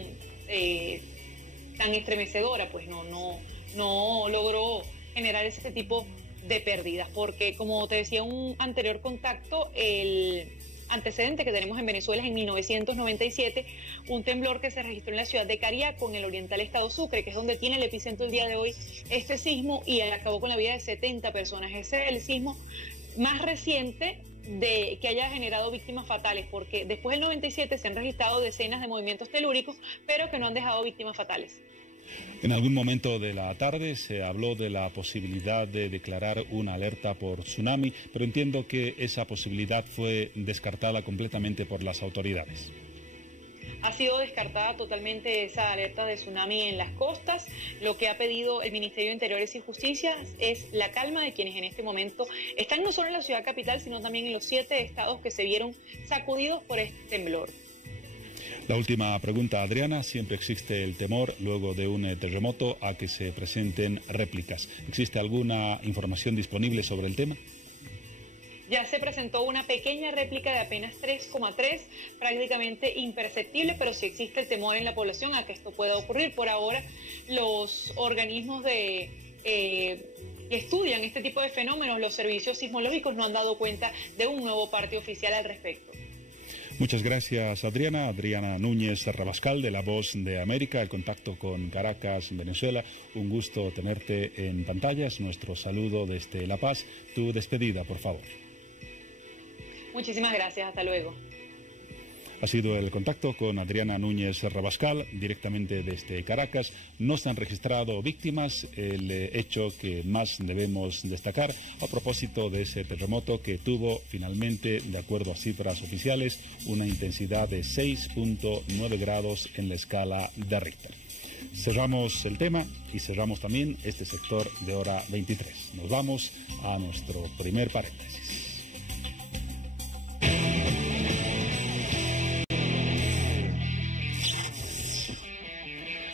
estremecedora, pues no logró generar ese tipo de pérdidas, porque como te decía un anterior contacto, el antecedente que tenemos en Venezuela es en 1997, un temblor que se registró en la ciudad de Cariaco, en el oriental estado Sucre, que es donde tiene el epicentro el día de hoy este sismo, y acabó con la vida de 70 personas. Ese es el sismo más reciente que haya generado víctimas fatales, porque después del 97 se han registrado decenas de movimientos telúricos, pero que no han dejado víctimas fatales. En algún momento de la tarde se habló de la posibilidad de declarar una alerta por tsunami, pero entiendo que esa posibilidad fue descartada completamente por las autoridades. Ha sido descartada totalmente esa alerta de tsunami en las costas. Lo que ha pedido el Ministerio de Interiores y Justicia es la calma de quienes en este momento están no solo en la ciudad capital, sino también en los 7 estados que se vieron sacudidos por este temblor. La última pregunta, Adriana. Siempre existe el temor, luego de un terremoto, a que se presenten réplicas. ¿Existe alguna información disponible sobre el tema? Ya se presentó una pequeña réplica de apenas 3,3, prácticamente imperceptible, pero sí existe el temor en la población a que esto pueda ocurrir. Por ahora, los organismos que estudian este tipo de fenómenos, los servicios sismológicos, no han dado cuenta de un nuevo parte oficial al respecto. Muchas gracias, Adriana. Adriana Núñez Rabascal, de La Voz de América, el contacto con Caracas, Venezuela. Un gusto tenerte en pantallas. Nuestro saludo desde La Paz. Tu despedida, por favor. Muchísimas gracias. Hasta luego. Ha sido el contacto con Adriana Núñez Rabascal, directamente desde Caracas. No se han registrado víctimas, el hecho que más debemos destacar a propósito de ese terremoto que tuvo finalmente, de acuerdo a cifras oficiales, una intensidad de 6.9 grados en la escala de Richter. Cerramos el tema y cerramos también este sector de hora 23. Nos vamos a nuestro primer paréntesis.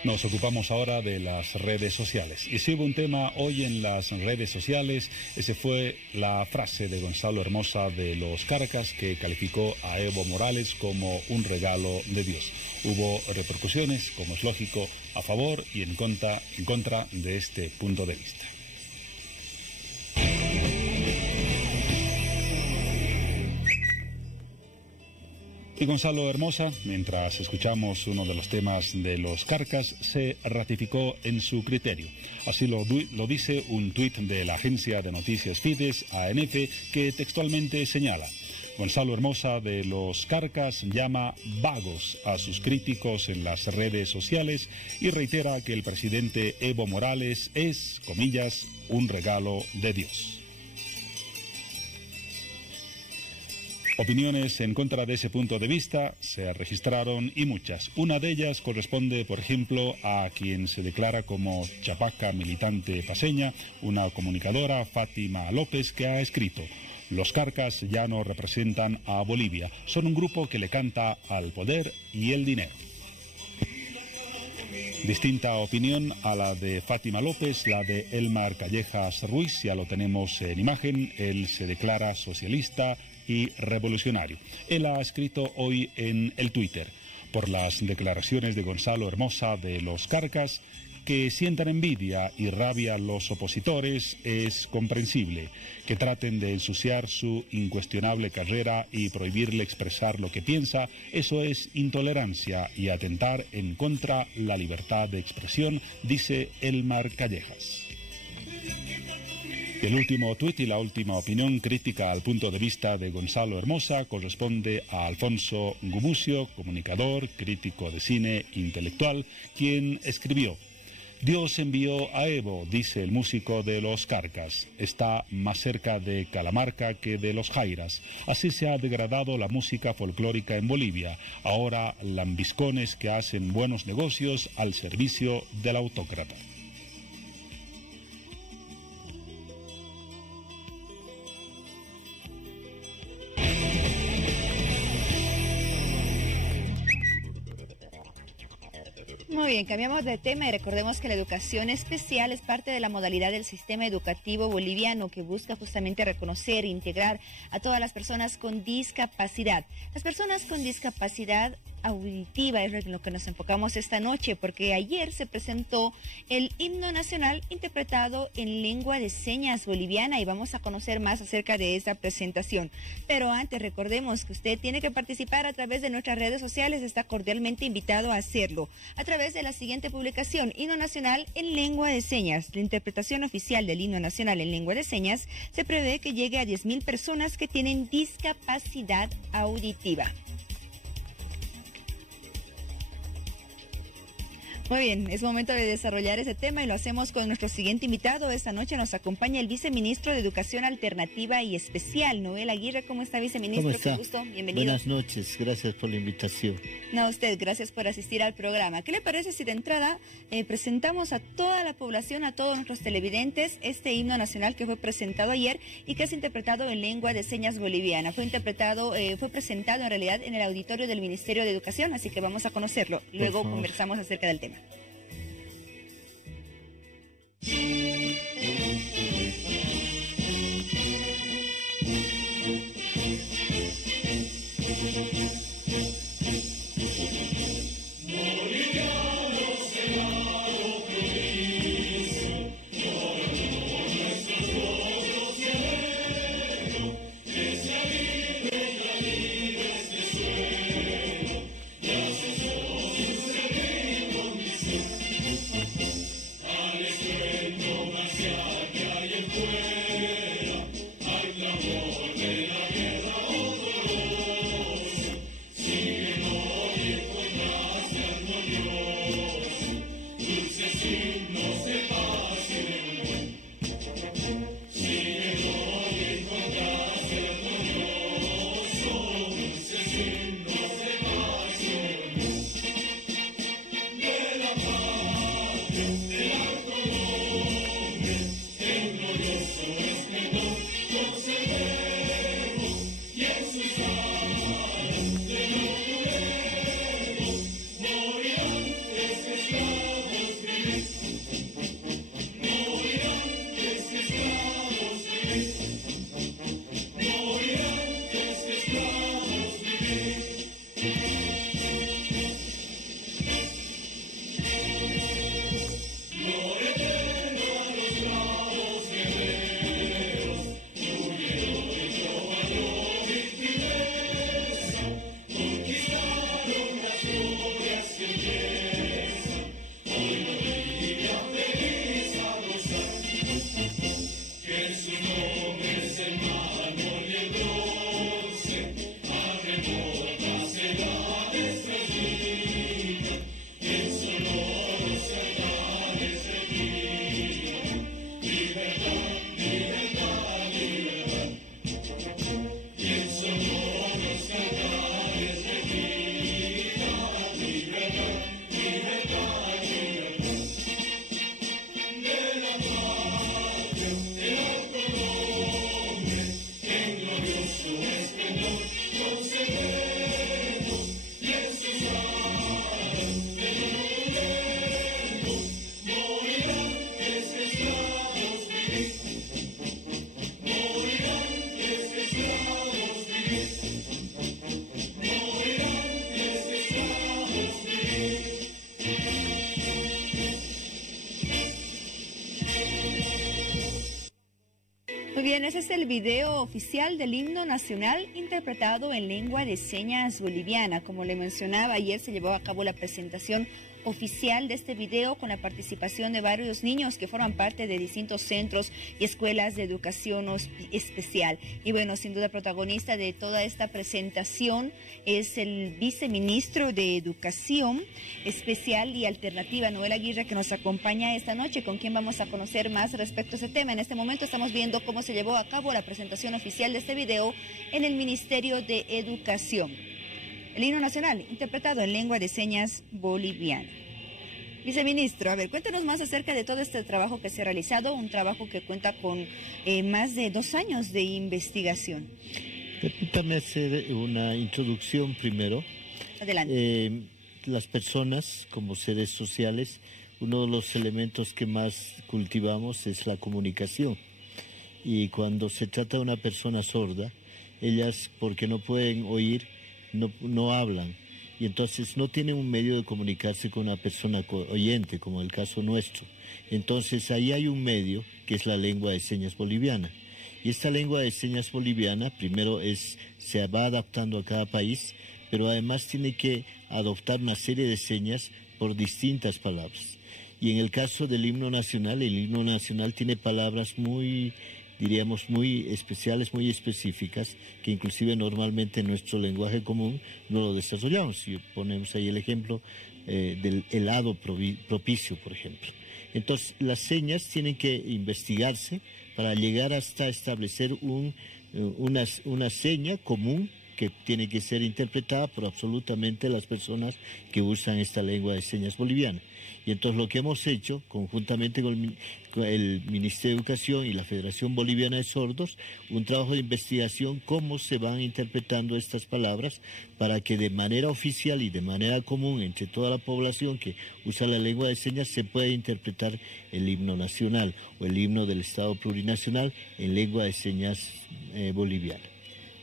Nos ocupamos ahora de las redes sociales. Y si hubo un tema hoy en las redes sociales, ese fue la frase de Gonzalo Hermosa de Los Carcas, que calificó a Evo Morales como un regalo de Dios. Hubo repercusiones, como es lógico, a favor y en contra de este punto de vista. Y Gonzalo Hermosa, mientras escuchamos uno de los temas de Los Carcas, se ratificó en su criterio. Así lo dice un tuit de la agencia de noticias Fides, ANF, que textualmente señala: Gonzalo Hermosa de Los Carcas llama vagos a sus críticos en las redes sociales y reitera que el presidente Evo Morales es, comillas, un regalo de Dios. Opiniones en contra de ese punto de vista se registraron y muchas. Una de ellas corresponde, por ejemplo, a quien se declara como chapaca militante paseña, una comunicadora, Fátima López, que ha escrito: Los Carcas ya no representan a Bolivia, son un grupo que le canta al poder y el dinero. Distinta opinión a la de Fátima López, la de Elmar Callejas Ruiz, ya lo tenemos en imagen. Él se declara socialista y revolucionario. Él ha escrito hoy en el Twitter: por las declaraciones de Gonzalo Hermosa de Los Carcas, que sientan envidia y rabia a los opositores, es comprensible. Que traten de ensuciar su incuestionable carrera y prohibirle expresar lo que piensa, eso es intolerancia y atentar en contra la libertad de expresión, dice Elmar Callejas. El último tuit y la última opinión crítica al punto de vista de Gonzalo Hermosa corresponde a Alfonso Gumucio, comunicador, crítico de cine, intelectual, quien escribió: Dios envió a Evo, dice el músico de Los Carcas. Está más cerca de Calamarca que de los Jairas. Así se ha degradado la música folclórica en Bolivia. Ahora lambiscones que hacen buenos negocios al servicio del autócrata. Muy bien, cambiamos de tema y recordemos que la educación especial es parte de la modalidad del sistema educativo boliviano que busca justamente reconocer e integrar a todas las personas con discapacidad. Las personas con discapacidad auditiva es lo que nos enfocamos esta noche, porque ayer se presentó el himno nacional interpretado en lengua de señas boliviana y vamos a conocer más acerca de esta presentación. Pero antes recordemos que usted tiene que participar a través de nuestras redes sociales, está cordialmente invitado a hacerlo a través de la siguiente publicación: Himno Nacional en lengua de señas. La interpretación oficial del himno nacional en lengua de señas se prevé que llegue a 10.000 personas que tienen discapacidad auditiva. Muy bien, es momento de desarrollar ese tema y lo hacemos con nuestro siguiente invitado. Esta noche nos acompaña el viceministro de Educación Alternativa y Especial, Noel Aguirre. ¿Cómo está, viceministro? ¿Cómo está? Qué gusto, bienvenido. Buenas noches, gracias por la invitación. No, a usted, gracias por asistir al programa. ¿Qué le parece si de entrada presentamos a toda la población, a todos nuestros televidentes, este himno nacional que fue presentado ayer y que es interpretado en lengua de señas boliviana? Fue presentado en realidad en el auditorio del Ministerio de Educación, así que vamos a conocerlo. Luego conversamos acerca del tema. es el video oficial del himno nacional interpretado en lengua de señas boliviana. Como le mencionaba, ayer se llevó a cabo la presentación oficial de este video con la participación de varios niños que forman parte de distintos centros y escuelas de educación especial. Y bueno, sin duda protagonista de toda esta presentación es el viceministro de Educación Especial y Alternativa, Noel Aguirre, que nos acompaña esta noche, con quien vamos a conocer más respecto a ese tema. En este momento estamos viendo cómo se llevó a cabo la presentación oficial de este video en el Ministerio de Educación. El himno nacional, interpretado en lengua de señas boliviana. Viceministro, a ver, cuéntanos más acerca de todo este trabajo que se ha realizado, un trabajo que cuenta con más de 2 años de investigación. Permítame hacer una introducción primero. Adelante. Las personas, como seres sociales, uno de los elementos que más cultivamos es la comunicación. Y cuando se trata de una persona sorda, ellas, porque no pueden oír, no hablan, y entonces no tienen un medio de comunicarse con una persona oyente, como el caso nuestro. Entonces ahí hay un medio que es la lengua de señas boliviana. Y esta lengua de señas boliviana primero se va adaptando a cada país, pero además tiene que adoptar una serie de señas por distintas palabras. Y en el caso del himno nacional, el himno nacional tiene palabras muy especiales, muy específicas, que inclusive normalmente en nuestro lenguaje común no lo desarrollamos. Si ponemos ahí el ejemplo del helado propicio, por ejemplo. Entonces, las señas tienen que investigarse para llegar hasta establecer una seña común que tiene que ser interpretada por absolutamente las personas que usan esta lengua de señas boliviana. Y entonces lo que hemos hecho, conjuntamente con el Ministerio de Educación y la Federación Boliviana de Sordos, un trabajo de investigación, cómo se van interpretando estas palabras para que de manera oficial y de manera común entre toda la población que usa la lengua de señas se pueda interpretar el himno nacional o el himno del Estado Plurinacional en lengua de señas boliviana.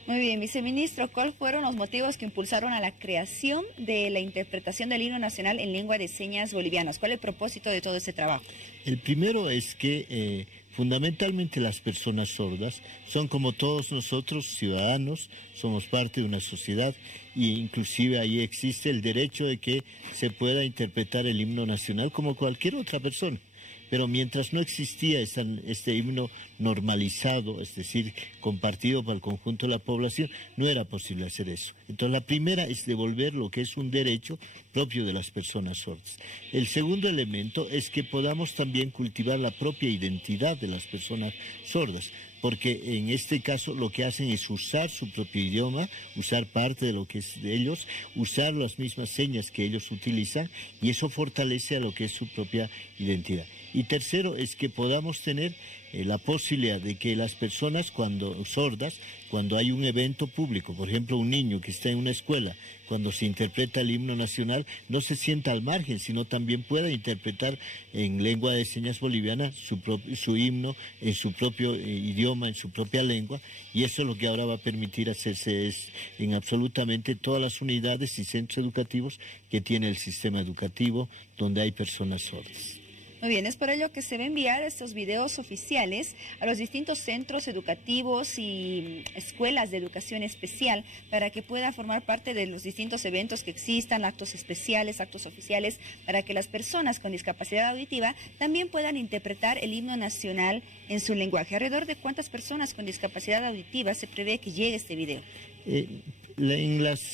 Muy bien, viceministro, ¿cuáles fueron los motivos que impulsaron a la creación de la interpretación del himno nacional en lengua de señas bolivianas? ¿Cuál es el propósito de todo este trabajo? El primero es que fundamentalmente las personas sordas son como todos nosotros, ciudadanos, somos parte de una sociedad e inclusive ahí existe el derecho de que se pueda interpretar el himno nacional como cualquier otra persona. Pero mientras no existía este himno normalizado, es decir, compartido para el conjunto de la población, no era posible hacer eso. Entonces la primera es devolver lo que es un derecho propio de las personas sordas. El segundo elemento es que podamos también cultivar la propia identidad de las personas sordas, porque en este caso lo que hacen es usar su propio idioma, usar parte de lo que es de ellos, usar las mismas señas que ellos utilizan, y eso fortalece a lo que es su propia identidad. Y tercero es que podamos tener la posibilidad de que las personas sordas, cuando hay un evento público, por ejemplo un niño que está en una escuela, cuando se interpreta el himno nacional, no se sienta al margen, sino también pueda interpretar en lengua de señas boliviana su himno en su propio idioma, en su propia lengua, y eso es lo que ahora va a permitir hacerse en absolutamente todas las unidades y centros educativos que tiene el sistema educativo donde hay personas sordas. Muy bien, es por ello que se va a enviar estos videos oficiales a los distintos centros educativos y escuelas de educación especial para que pueda formar parte de los distintos eventos que existan, actos especiales, actos oficiales, para que las personas con discapacidad auditiva también puedan interpretar el himno nacional en su lenguaje. ¿Alrededor de cuántas personas con discapacidad auditiva se prevé que llegue este video?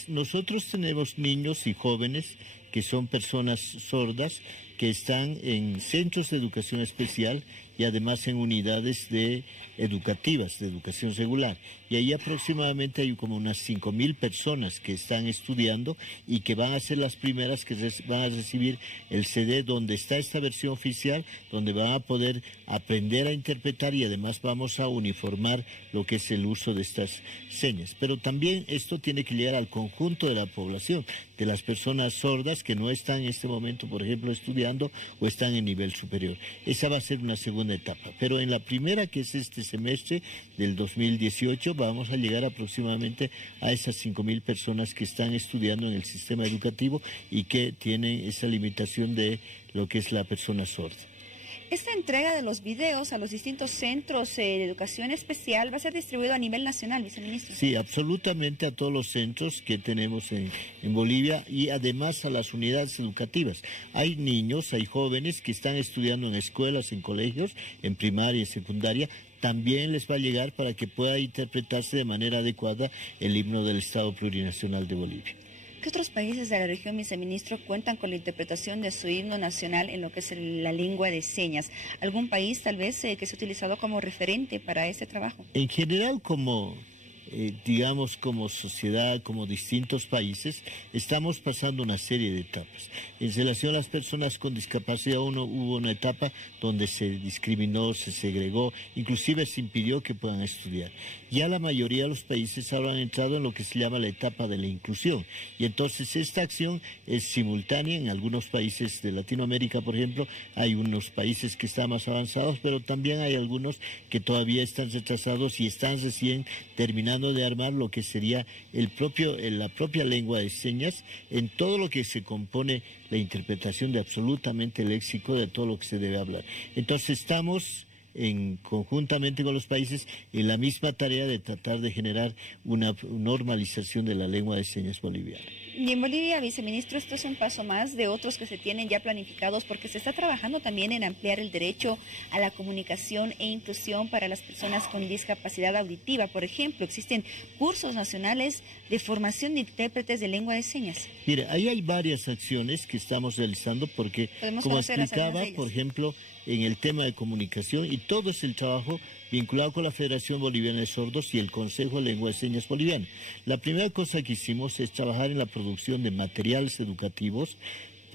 Nosotros tenemos niños y jóvenes que son personas sordas, que están en centros de educación especial y además en unidades educativas, de educación regular. Y ahí aproximadamente hay como unas 5.000 personas que están estudiando y que van a ser las primeras que van a recibir el CD donde está esta versión oficial, donde van a poder aprender a interpretar y además vamos a uniformar lo que es el uso de estas señas. Pero también esto tiene que llegar al conjunto de la población, de las personas sordas que no están en este momento, por ejemplo, estudiando o están en nivel superior. Esa va a ser una segunda etapa. Pero en la primera, que es este semestre del 2018, vamos a llegar aproximadamente a esas 5.000 personas que están estudiando en el sistema educativo y que tienen esa limitación de lo que es la persona sorda. Esta entrega de los videos a los distintos centros de educación especial va a ser distribuido a nivel nacional, viceministro. Sí, absolutamente a todos los centros que tenemos en Bolivia y además a las unidades educativas. Hay niños, hay jóvenes que están estudiando en escuelas, en colegios, en primaria y secundaria. También les va a llegar para que pueda interpretarse de manera adecuada el himno del Estado Plurinacional de Bolivia. ¿Qué otros países de la región, viceministro, cuentan con la interpretación de su himno nacional en lo que es la lengua de señas? ¿Algún país tal vez que se ha utilizado como referente para este trabajo? En general, digamos, como sociedad, como distintos países, estamos pasando una serie de etapas. En relación a las personas con discapacidad, hubo una etapa donde se discriminó, se segregó, inclusive se impidió que puedan estudiar. Ya la mayoría de los países ahora han entrado en lo que se llama la etapa de la inclusión. Y entonces esta acción es simultánea en algunos países de Latinoamérica, por ejemplo. Hay unos países que están más avanzados, pero también hay algunos que todavía están retrasados y están recién terminando de armar lo que sería la propia lengua de señas en todo lo que se compone la interpretación de absolutamente el léxico de todo lo que se debe hablar. Entonces estamos conjuntamente con los países en la misma tarea de tratar de generar una normalización de la lengua de señas boliviana. Y en Bolivia, viceministro, esto es un paso más de otros que se tienen ya planificados, porque se está trabajando también en ampliar el derecho a la comunicación e inclusión para las personas con discapacidad auditiva. Por ejemplo, existen cursos nacionales de formación de intérpretes de lengua de señas. Mire, ahí hay varias acciones que estamos realizando porque, como explicaba, por ejemplo, en el tema de comunicación, y todo es el trabajo vinculado con la Federación Boliviana de Sordos y el Consejo de Lengua de Señas Boliviana. La primera cosa que hicimos es trabajar en la producción de materiales educativos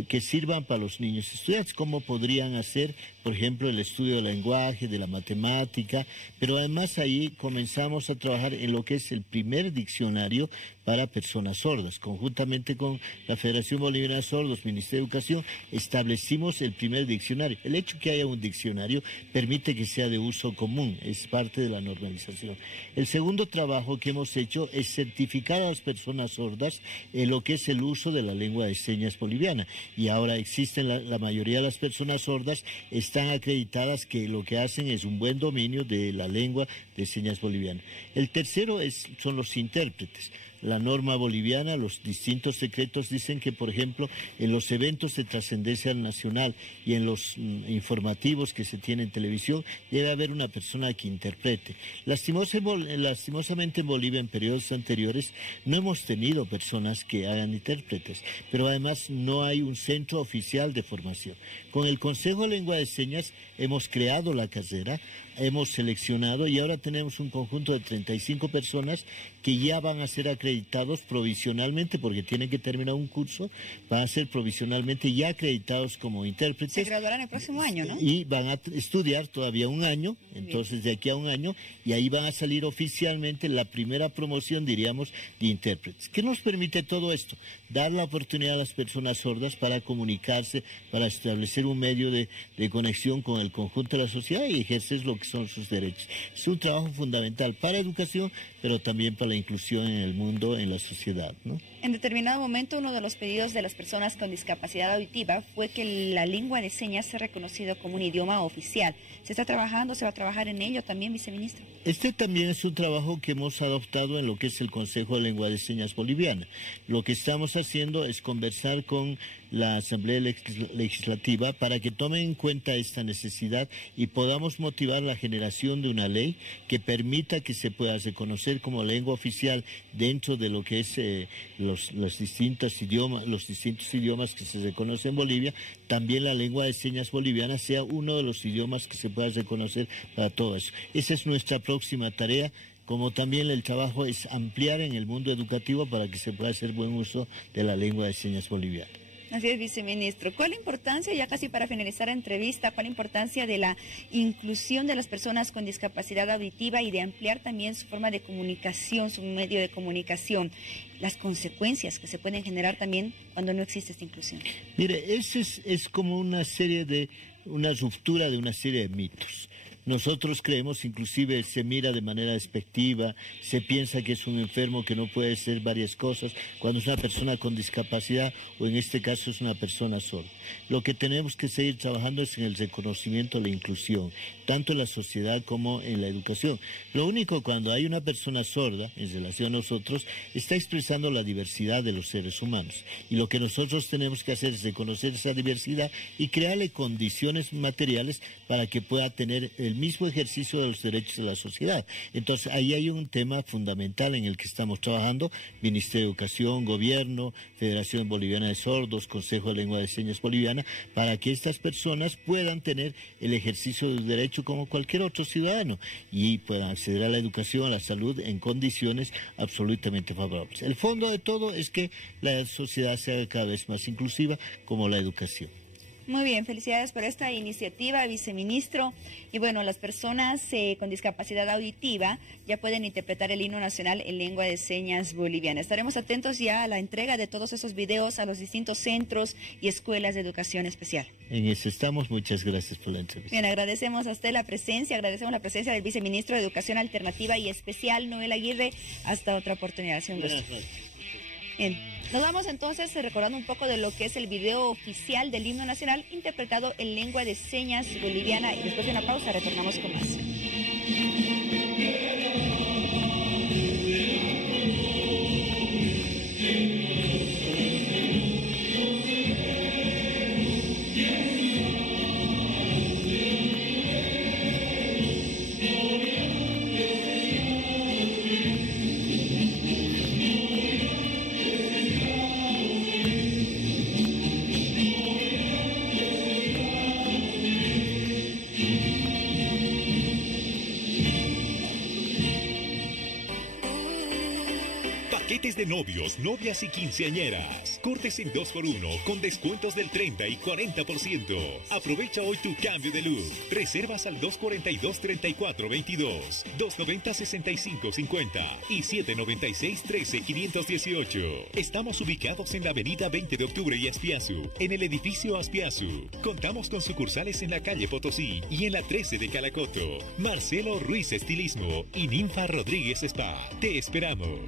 que sirvan para los niños estudiantes, cómo podrían hacer, por ejemplo, el estudio del lenguaje, de la matemática, pero además ahí comenzamos a trabajar en lo que es el primer diccionario para personas sordas. Conjuntamente con la Federación Boliviana de Sordos, Ministerio de Educación, establecimos el primer diccionario. El hecho que haya un diccionario permite que sea de uso común, es parte de la normalización. El segundo trabajo que hemos hecho es certificar a las personas sordas en lo que es el uso de la lengua de señas boliviana. Y ahora existen la mayoría de las personas sordas están acreditadas que lo que hacen es un buen dominio de la lengua de señas boliviana. El tercero son los intérpretes. La norma boliviana, los distintos decretos dicen que, por ejemplo, en los eventos de trascendencia nacional y en los informativos que se tienen en televisión, debe haber una persona que interprete. Lastimosamente en Bolivia, en periodos anteriores, no hemos tenido personas que hagan intérpretes, pero además no hay un centro oficial de formación. Con el Consejo de Lengua de Señas hemos creado la carrera, hemos seleccionado y ahora tenemos un conjunto de 35 personas que ya van a ser acreditados provisionalmente, porque tienen que terminar un curso, van a ser provisionalmente ya acreditados como intérpretes. Se graduarán el próximo año, ¿no? Y van a estudiar todavía un año, entonces de aquí a un año, y ahí van a salir oficialmente la primera promoción, diríamos, de intérpretes. ¿Qué nos permite todo esto? Dar la oportunidad a las personas sordas para comunicarse, para establecer un medio de conexión con el conjunto de la sociedad y ejercer lo que son sus derechos. Es un trabajo fundamental para educación, pero también para la inclusión en el mundo, en la sociedad, ¿no? En determinado momento, uno de los pedidos de las personas con discapacidad auditiva fue que la lengua de señas sea reconocido como un idioma oficial. ¿Se está trabajando, se va a trabajar en ello también, viceministro? Este también es un trabajo que hemos adoptado en lo que es el Consejo de Lengua de Señas Boliviana. Lo que estamos haciendo es conversar con la Asamblea Legislativa para que tomen en cuenta esta necesidad y podamos motivar la generación de una ley que permita que se pueda reconocer como lengua oficial dentro de lo que es los distintos idiomas que se reconocen en Bolivia. También la lengua de señas boliviana sea uno de los idiomas que se pueda reconocer para todo eso. Esa es nuestra próxima tarea, como también el trabajo es ampliar en el mundo educativo para que se pueda hacer buen uso de la lengua de señas boliviana. Así es, viceministro. ¿Cuál la importancia, ya casi para finalizar la entrevista, cuál la importancia de la inclusión de las personas con discapacidad auditiva y de ampliar también su forma de comunicación, su medio de comunicación, las consecuencias que se pueden generar también cuando no existe esta inclusión? Mire, es como una ruptura de una serie de mitos. Nosotros creemos, inclusive se mira de manera despectiva, se piensa que es un enfermo que no puede ser varias cosas, cuando es una persona con discapacidad o en este caso es una persona sorda. Lo que tenemos que seguir trabajando es en el reconocimiento, la inclusión, tanto en la sociedad como en la educación. Lo único, cuando hay una persona sorda, en relación a nosotros, está expresando la diversidad de los seres humanos. Y lo que nosotros tenemos que hacer es reconocer esa diversidad y crearle condiciones materiales para que pueda tener el mismo ejercicio de los derechos de la sociedad. Entonces, ahí hay un tema fundamental en el que estamos trabajando, Ministerio de Educación, Gobierno, Federación Boliviana de Sordos, Consejo de Lengua de Señas Boliviana, para que estas personas puedan tener el ejercicio del derecho como cualquier otro ciudadano y puedan acceder a la educación, a la salud en condiciones absolutamente favorables. El fondo de todo es que la sociedad sea cada vez más inclusiva, como la educación. Muy bien, felicidades por esta iniciativa, viceministro. Y bueno, las personas con discapacidad auditiva ya pueden interpretar el himno nacional en lengua de señas boliviana. Estaremos atentos ya a la entrega de todos esos videos a los distintos centros y escuelas de educación especial. En eso estamos. Muchas gracias por la entrevista. Bien, agradecemos a usted la presencia, agradecemos la presencia del viceministro de Educación Alternativa y Especial, Noel Aguirre. Hasta otra oportunidad. Un gusto. Bien. Nos vamos entonces recordando un poco de lo que es el video oficial del himno nacional interpretado en lengua de señas boliviana y después de una pausa retornamos con más. Paquetes de novios, novias y quinceañeras. Cortes en 2x1 con descuentos del 30 y 40%. Aprovecha hoy tu cambio de look. Reservas al 242-3422, 290-6550 y 796-13-518. Estamos ubicados en la avenida 20 de octubre y Aspiazu, en el edificio Aspiazu. Contamos con sucursales en la calle Potosí y en la 13 de Calacoto. Marcelo Ruiz Estilismo y Ninfa Rodríguez Spa. Te esperamos.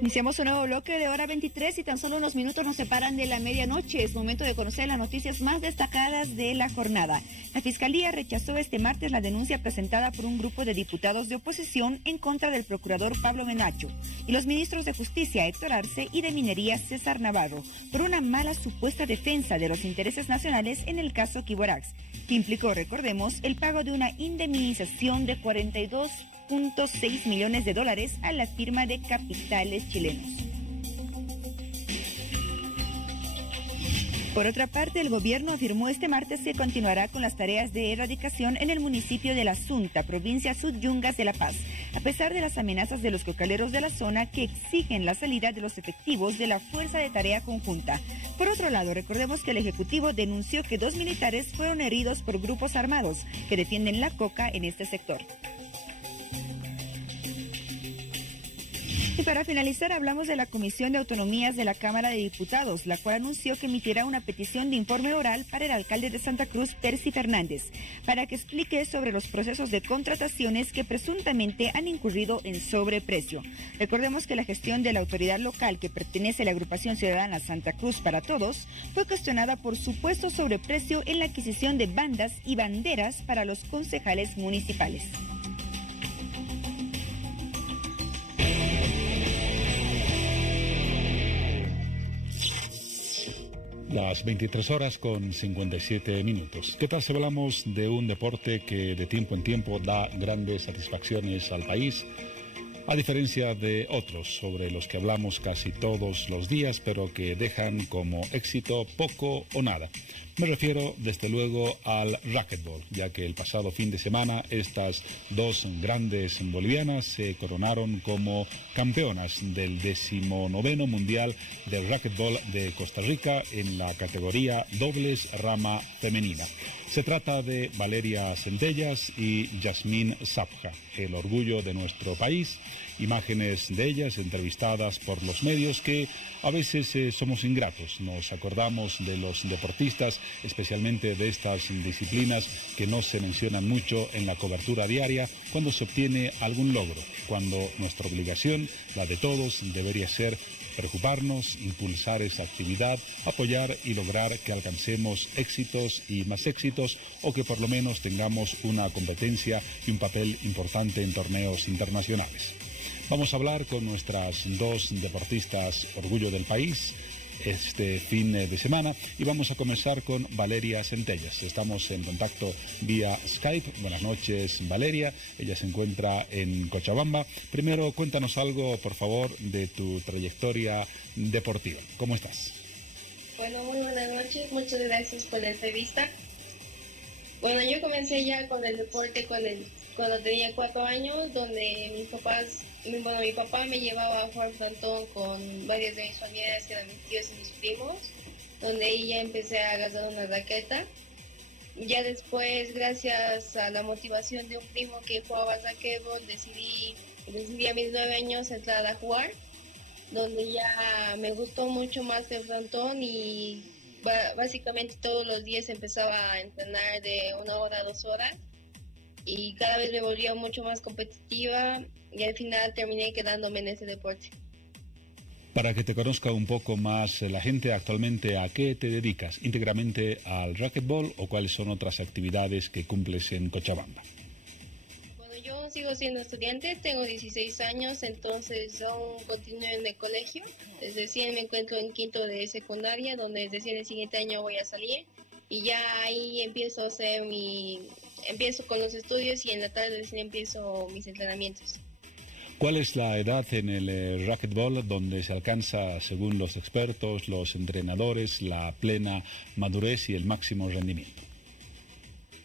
Iniciamos un nuevo bloque de hora 23 y tan solo unos minutos nos separan de la medianoche. Es momento de conocer las noticias más destacadas de la jornada. La Fiscalía rechazó este martes la denuncia presentada por un grupo de diputados de oposición en contra del procurador Pablo Menacho y los ministros de Justicia Héctor Arce y de Minería César Navarro por una mala supuesta defensa de los intereses nacionales en el caso Quiborax, que implicó, recordemos, el pago de una indemnización de 42.6 millones de dólares a la firma de capitales chilenos. Por otra parte, el gobierno afirmó este martes que continuará con las tareas de erradicación en el municipio de La Asunta, provincia Sudyungas de La Paz, a pesar de las amenazas de los cocaleros de la zona que exigen la salida de los efectivos de la Fuerza de Tarea Conjunta. Por otro lado, recordemos que el Ejecutivo denunció que 2 militares fueron heridos por grupos armados que defienden la coca en este sector. Y para finalizar, hablamos de la Comisión de Autonomías de la Cámara de Diputados, la cual anunció que emitirá una petición de informe oral para el alcalde de Santa Cruz, Percy Fernández, para que explique sobre los procesos de contrataciones que presuntamente han incurrido en sobreprecio. Recordemos que la gestión de la autoridad local que pertenece a la agrupación ciudadana Santa Cruz para Todos fue cuestionada por supuesto sobreprecio en la adquisición de bandas y banderas para los concejales municipales. Las 23 horas con 57 minutos. ¿Qué tal si hablamos de un deporte que de tiempo en tiempo da grandes satisfacciones al país? A diferencia de otros sobre los que hablamos casi todos los días, pero que dejan como éxito poco o nada. Me refiero, desde luego, al racquetball, ya que el pasado fin de semana estas dos grandes bolivianas se coronaron como campeonas del 19º Mundial del Racquetball de Costa Rica en la categoría dobles rama femenina. Se trata de Valeria Centellas y Yasmín Sapja, el orgullo de nuestro país. Imágenes de ellas entrevistadas por los medios que a veces somos ingratos. Nos acordamos de los deportistas, especialmente de estas disciplinas que no se mencionan mucho en la cobertura diaria cuando se obtiene algún logro, cuando nuestra obligación, la de todos, debería ser preocuparnos, impulsar esa actividad, apoyar y lograr que alcancemos éxitos y más éxitos, o que por lo menos tengamos una competencia y un papel importante en torneos internacionales. Vamos a hablar con nuestras dos deportistas orgullo del país este fin de semana y vamos a comenzar con Valeria Centellas. Estamos en contacto vía Skype. Buenas noches, Valeria. Ella se encuentra en Cochabamba. Primero, cuéntanos algo, por favor, de tu trayectoria deportiva. ¿Cómo estás? Bueno, muy buenas noches. Muchas gracias por la entrevista. Bueno, yo comencé ya con el deporte cuando tenía 4 años, donde mi papá me llevaba a jugar frontón con varios de mis familiares, que eran mis tíos y mis primos, donde ahí ya empecé a agarrar una raqueta. Ya después, gracias a la motivación de un primo que jugaba racquetball, decidí a mis 9 años entrar a jugar, donde ya me gustó mucho más el frontón y básicamente todos los días empezaba a entrenar de 1 hora a 2 horas y cada vez me volvía mucho más competitiva y al final terminé quedándome en ese deporte. Para que te conozca un poco más la gente, actualmente, ¿a qué te dedicas? ¿Íntegramente al racquetball o cuáles son otras actividades que cumples en Cochabamba? Bueno, yo sigo siendo estudiante, tengo 16 años, entonces aún continúo en el colegio. Recién me encuentro en quinto de secundaria, donde recién el siguiente año voy a salir y ya ahí empiezo con los estudios y en la tarde recién empiezo mis entrenamientos. ¿Cuál es la edad en el racquetball donde se alcanza, según los expertos, los entrenadores, la plena madurez y el máximo rendimiento?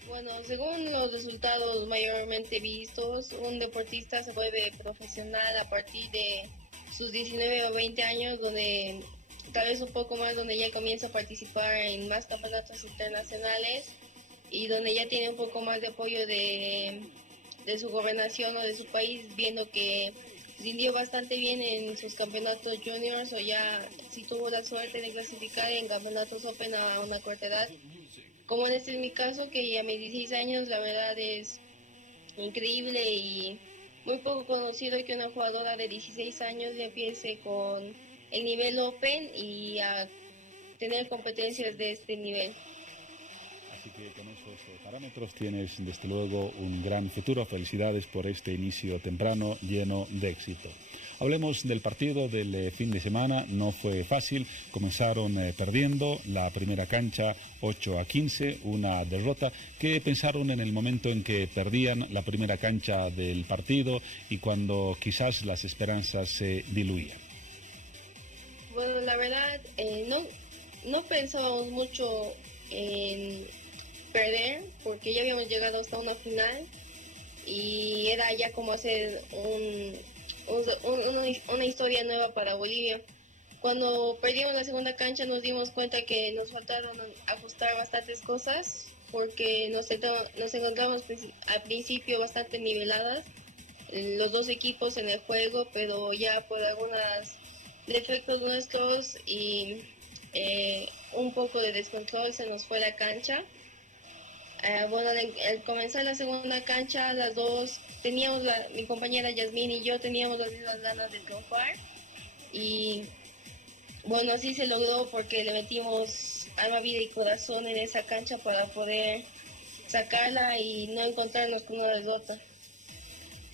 Bueno, según los resultados mayormente vistos, un deportista se vuelve profesional a partir de sus 19 o 20 años, donde tal vez un poco más, donde ya comienza a participar en más campeonatos internacionales y donde ya tiene un poco más de apoyo de su gobernación o de su país, viendo que rindió bastante bien en sus campeonatos juniors o ya si tuvo la suerte de clasificar en campeonatos open a una corta edad. Como en este es mi caso, que a mis 16 años la verdad es increíble y muy poco conocido que una jugadora de 16 años ya empiece con el nivel open y a tener competencias de este nivel. Así que con esos parámetros tienes desde luego un gran futuro. Felicidades por este inicio temprano lleno de éxito. Hablemos del partido del fin de semana. No fue fácil. Comenzaron perdiendo la primera cancha 8-15, una derrota. ¿Qué pensaron en el momento en que perdían la primera cancha del partido y cuando quizás las esperanzas se diluían? Bueno, la verdad, no pensábamos mucho en perder, porque ya habíamos llegado hasta una final y era ya como hacer una historia nueva para Bolivia. Cuando perdimos la segunda cancha nos dimos cuenta que nos faltaron ajustar bastantes cosas, porque nos encontramos al principio bastante niveladas los dos equipos en el juego, pero ya por algunos defectos nuestros y un poco de descontrol se nos fue la cancha. Bueno, al comenzar la segunda cancha, las dos teníamos, mi compañera Yasmín y yo teníamos las mismas ganas de triunfar y bueno, así se logró porque le metimos alma, vida y corazón en esa cancha para poder sacarla y no encontrarnos con una derrota.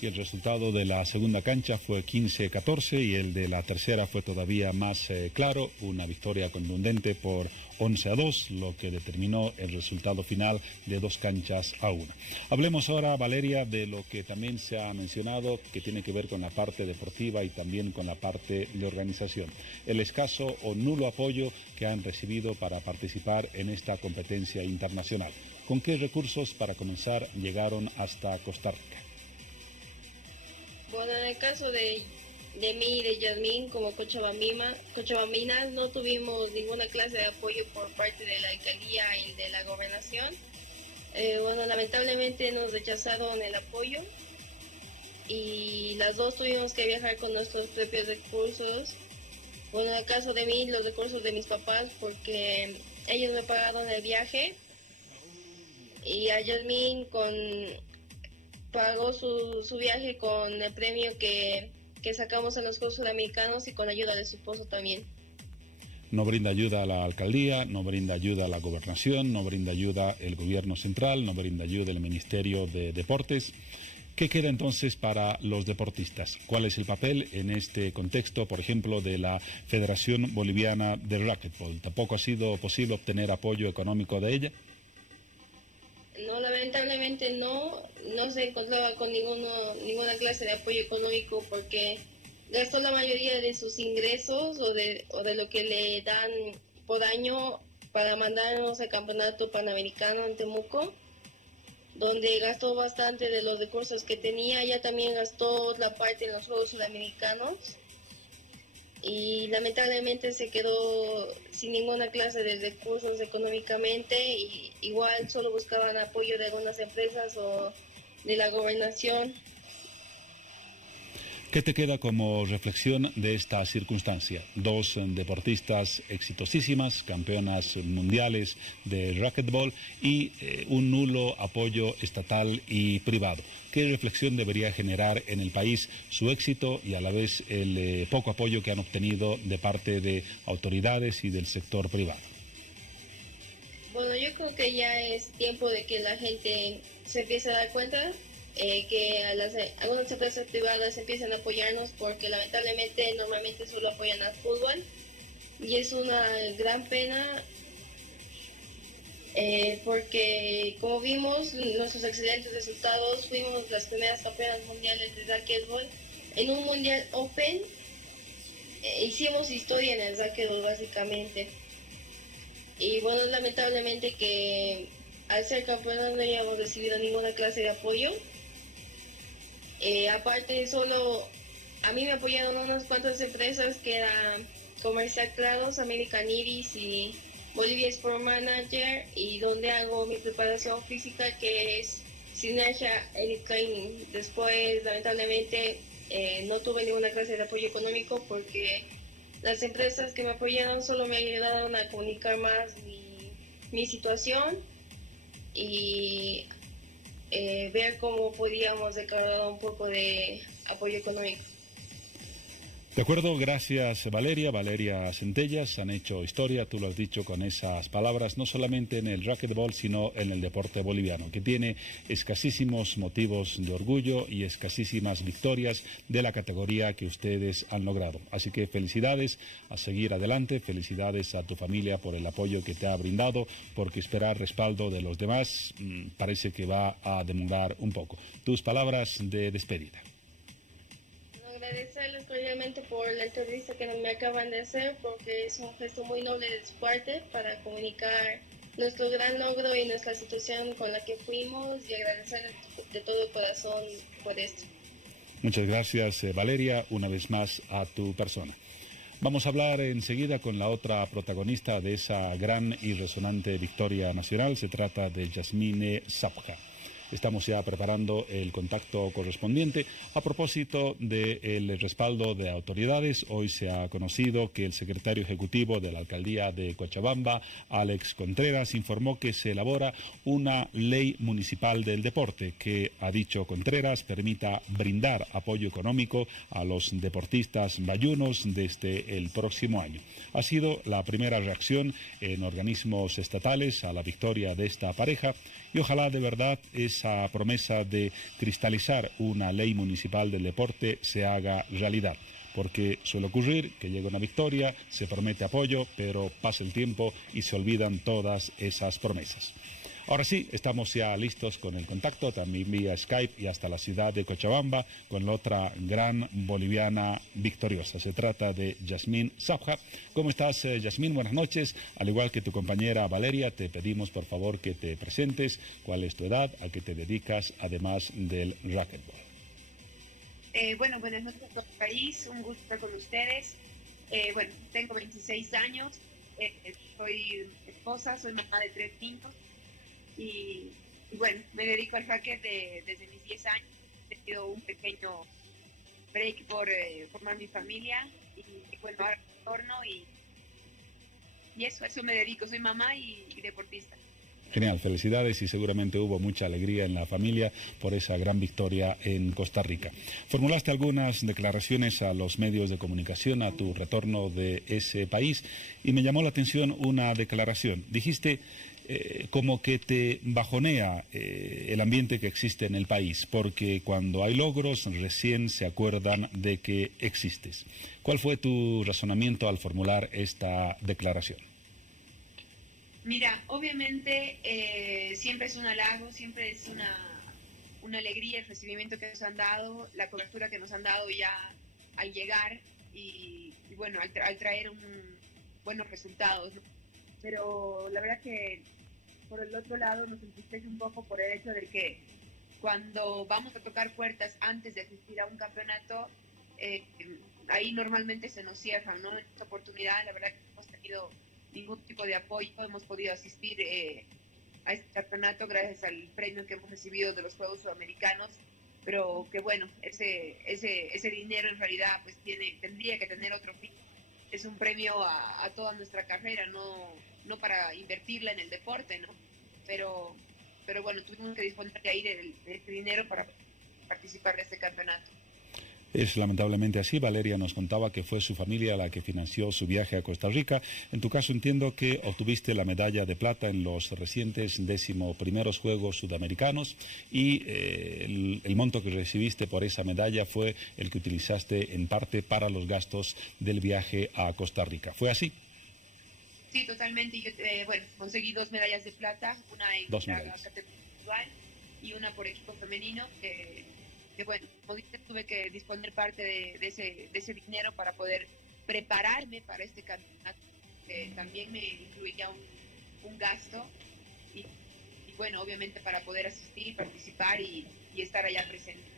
y el resultado de la segunda cancha fue 15-14 y el de la tercera fue todavía más claro, una victoria contundente por 11-2, lo que determinó el resultado final de 2-1. Hablemos ahora, Valeria, de lo que también se ha mencionado, que tiene que ver con la parte deportiva y también con la parte de organización. El escaso o nulo apoyo que han recibido para participar en esta competencia internacional. ¿Con qué recursos, para comenzar, llegaron hasta Costa Rica? Bueno, en el caso de mí y de Yasmín como cochabambinas, no tuvimos ninguna clase de apoyo por parte de la alcaldía y de la gobernación. Bueno, lamentablemente nos rechazaron el apoyo y las dos tuvimos que viajar con nuestros propios recursos. Bueno, en el caso de mí, los recursos de mis papás, porque ellos me pagaron el viaje, y a Yasmín pagó su viaje con el premio que sacamos en los Juegos Sudamericanos y con ayuda de su esposo también. No brinda ayuda a la alcaldía, no brinda ayuda a la gobernación, no brinda ayuda el gobierno central, no brinda ayuda el Ministerio de Deportes. ¿Qué queda entonces para los deportistas? ¿Cuál es el papel en este contexto, por ejemplo, de la Federación Boliviana de Racquetball? ¿Tampoco ha sido posible obtener apoyo económico de ella? No, lamentablemente no se encontraba con ninguna clase de apoyo económico porque gastó la mayoría de sus ingresos o de lo que le dan por año para mandarnos al campeonato panamericano en Temuco, donde gastó bastante de los recursos que tenía. Ella también gastó otra parte en los Juegos Sudamericanos y lamentablemente se quedó sin ninguna clase de recursos económicamente, y igual solo buscaban apoyo de algunas empresas o de la gobernación. ¿Qué te queda como reflexión de esta circunstancia? Dos deportistas exitosísimas, campeonas mundiales de racquetball y un nulo apoyo estatal y privado. ¿Qué reflexión debería generar en el país su éxito y a la vez el poco apoyo que han obtenido de parte de autoridades y del sector privado? Bueno, yo creo que ya es tiempo de que la gente se empiece a dar cuenta que algunas empresas privadas empiezan a apoyarnos, porque lamentablemente normalmente solo apoyan al fútbol y es una gran pena, porque como vimos nuestros excelentes resultados, fuimos las primeras campeonas mundiales de racquetball en un mundial open, hicimos historia en el racquetball básicamente, y bueno, lamentablemente que al ser campeonas no hayamos recibido ninguna clase de apoyo. Aparte, solo a mí me apoyaron unas cuantas empresas que eran Comercial Claros, American Iris y Bolivia Sport Manager, y donde hago mi preparación física, que es Sinergia Elite Training. Después, lamentablemente, no tuve ninguna clase de apoyo económico porque las empresas que me apoyaron solo me ayudaron a comunicar más mi situación y ver cómo podíamos recaudar un poco de apoyo económico. De acuerdo, gracias Valeria Centellas, han hecho historia, tú lo has dicho con esas palabras, no solamente en el racquetball, sino en el deporte boliviano, que tiene escasísimos motivos de orgullo y escasísimas victorias de la categoría que ustedes han logrado. Así que felicidades, a seguir adelante, felicidades a tu familia por el apoyo que te ha brindado, porque esperar respaldo de los demás parece que va a demorar un poco. Tus palabras de despedida. Agradecerles cordialmente por la entrevista que me acaban de hacer, porque es un gesto muy noble de su parte para comunicar nuestro gran logro y nuestra situación con la que fuimos, y agradecerles de todo corazón por esto. Muchas gracias Valeria, una vez más a tu persona. Vamos a hablar enseguida con la otra protagonista de esa gran y resonante victoria nacional. Se trata de Yasmine Sapja. Estamos ya preparando el contacto correspondiente. A propósito del respaldo de autoridades, hoy se ha conocido que el secretario ejecutivo de la alcaldía de Cochabamba, Alex Contreras, informó que se elabora una ley municipal del deporte que, ha dicho Contreras, permita brindar apoyo económico a los deportistas bayunos desde el próximo año. Ha sido la primera reacción en organismos estatales a la victoria de esta pareja y ojalá de verdad es esa promesa de cristalizar una ley municipal del deporte se haga realidad. Porque suele ocurrir que llega una victoria, se promete apoyo, pero pasa el tiempo y se olvidan todas esas promesas. Ahora sí, estamos ya listos con el contacto, también vía Skype y hasta la ciudad de Cochabamba, con la otra gran boliviana victoriosa. Se trata de Yasmín Sabja. ¿Cómo estás, Yasmín? Buenas noches. Al igual que tu compañera Valeria, te pedimos por favor que te presentes, cuál es tu edad, a qué te dedicas, además del racquetball. Bueno, buenas noches a todo el país, un gusto estar con ustedes. Bueno, tengo 26 años, soy esposa, soy mamá de 3 niños y bueno, me dedico al racket desde mis 10 años. He tenido un pequeño break por formar mi familia y bueno, ahora retorno y eso me dedico, soy mamá y deportista. Genial, felicidades y seguramente hubo mucha alegría en la familia por esa gran victoria en Costa Rica. Formulaste algunas declaraciones a los medios de comunicación a tu retorno de ese país y me llamó la atención una declaración. Dijiste como que te bajonea el ambiente que existe en el país, porque cuando hay logros recién se acuerdan de que existes. ¿Cuál fue tu razonamiento al formular esta declaración? Mira, obviamente siempre es un halago, siempre es una alegría el recibimiento que nos han dado, la cobertura que nos han dado ya al llegar y bueno, al traer buenos resultados, ¿no? Pero la verdad que por el otro lado nos entristece un poco por el hecho de que cuando vamos a tocar puertas antes de asistir a un campeonato, ahí normalmente se nos cierran, ¿no? En esta oportunidad la verdad que no hemos tenido ningún tipo de apoyo, hemos podido asistir a este campeonato gracias al premio que hemos recibido de los Juegos Sudamericanos, pero que bueno, ese dinero en realidad pues tendría que tener otro fin. Es un premio a toda nuestra carrera, no para invertirla en el deporte, ¿no? Pero bueno, tuvimos que disponer de ahí de este dinero para participar de este campeonato. Es lamentablemente así. Valeria nos contaba que fue su familia la que financió su viaje a Costa Rica. En tu caso entiendo que obtuviste la medalla de plata en los recientes 11º Juegos Sudamericanos y el monto que recibiste por esa medalla fue el que utilizaste en parte para los gastos del viaje a Costa Rica. ¿Fue así? Sí, totalmente. Yo, bueno, conseguí 2 medallas de plata, una en la categoría individual y una por equipo femenino, que bueno, como dices, tuve que disponer parte de ese dinero para poder prepararme para este campeonato, que también me incluía un gasto y bueno, obviamente para poder asistir, participar y estar allá presente.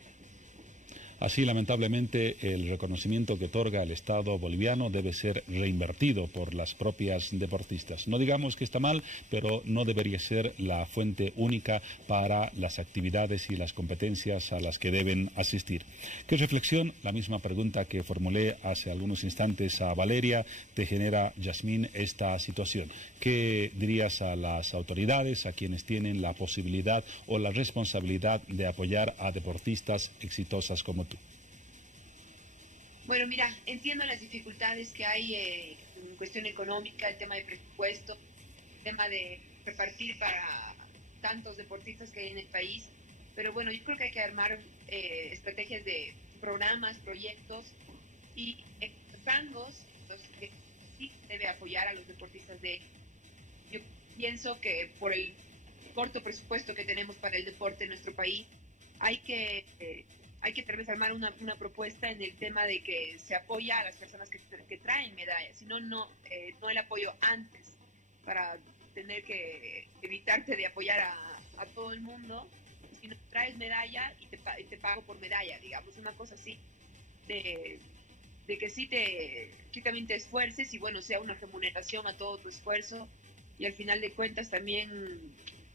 Así, lamentablemente, el reconocimiento que otorga el Estado boliviano debe ser reinvertido por las propias deportistas. No digamos que está mal, pero no debería ser la fuente única para las actividades y las competencias a las que deben asistir. ¿Qué reflexión? La misma pregunta que formulé hace algunos instantes a Valeria, te genera, Yasmín, esta situación. ¿Qué dirías a las autoridades, a quienes tienen la posibilidad o la responsabilidad de apoyar a deportistas exitosas como tú? Bueno, mira, entiendo las dificultades que hay en cuestión económica, el tema de presupuesto, el tema de repartir para tantos deportistas que hay en el país, pero bueno, yo creo que hay que armar estrategias de programas, proyectos y rangos los que sí debe apoyar a los deportistas de. Yo pienso que por el corto presupuesto que tenemos para el deporte en nuestro país, hay que tal vez armar una propuesta en el tema de que se apoya a las personas que traen medallas, sino no el apoyo antes para tener que evitarte de apoyar a todo el mundo, sino traes medalla y te pago por medalla, digamos, una cosa así, de que sí también te esfuerces y bueno, sea una remuneración a todo tu esfuerzo y al final de cuentas también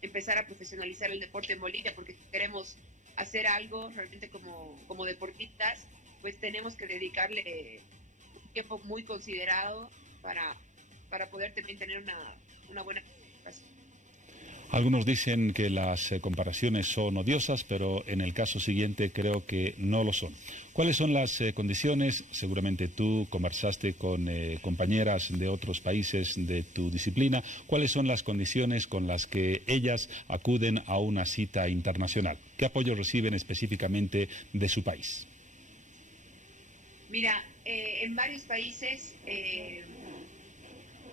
empezar a profesionalizar el deporte en Bolivia, porque si queremos hacer algo realmente como deportistas, pues tenemos que dedicarle un tiempo muy considerado para poder también tener una buena participación. Algunos dicen que las comparaciones son odiosas, pero en el caso siguiente creo que no lo son. ¿Cuáles son las condiciones? Seguramente tú conversaste con compañeras de otros países de tu disciplina. ¿Cuáles son las condiciones con las que ellas acuden a una cita internacional? ¿Qué apoyo reciben específicamente de su país? Mira, en varios países,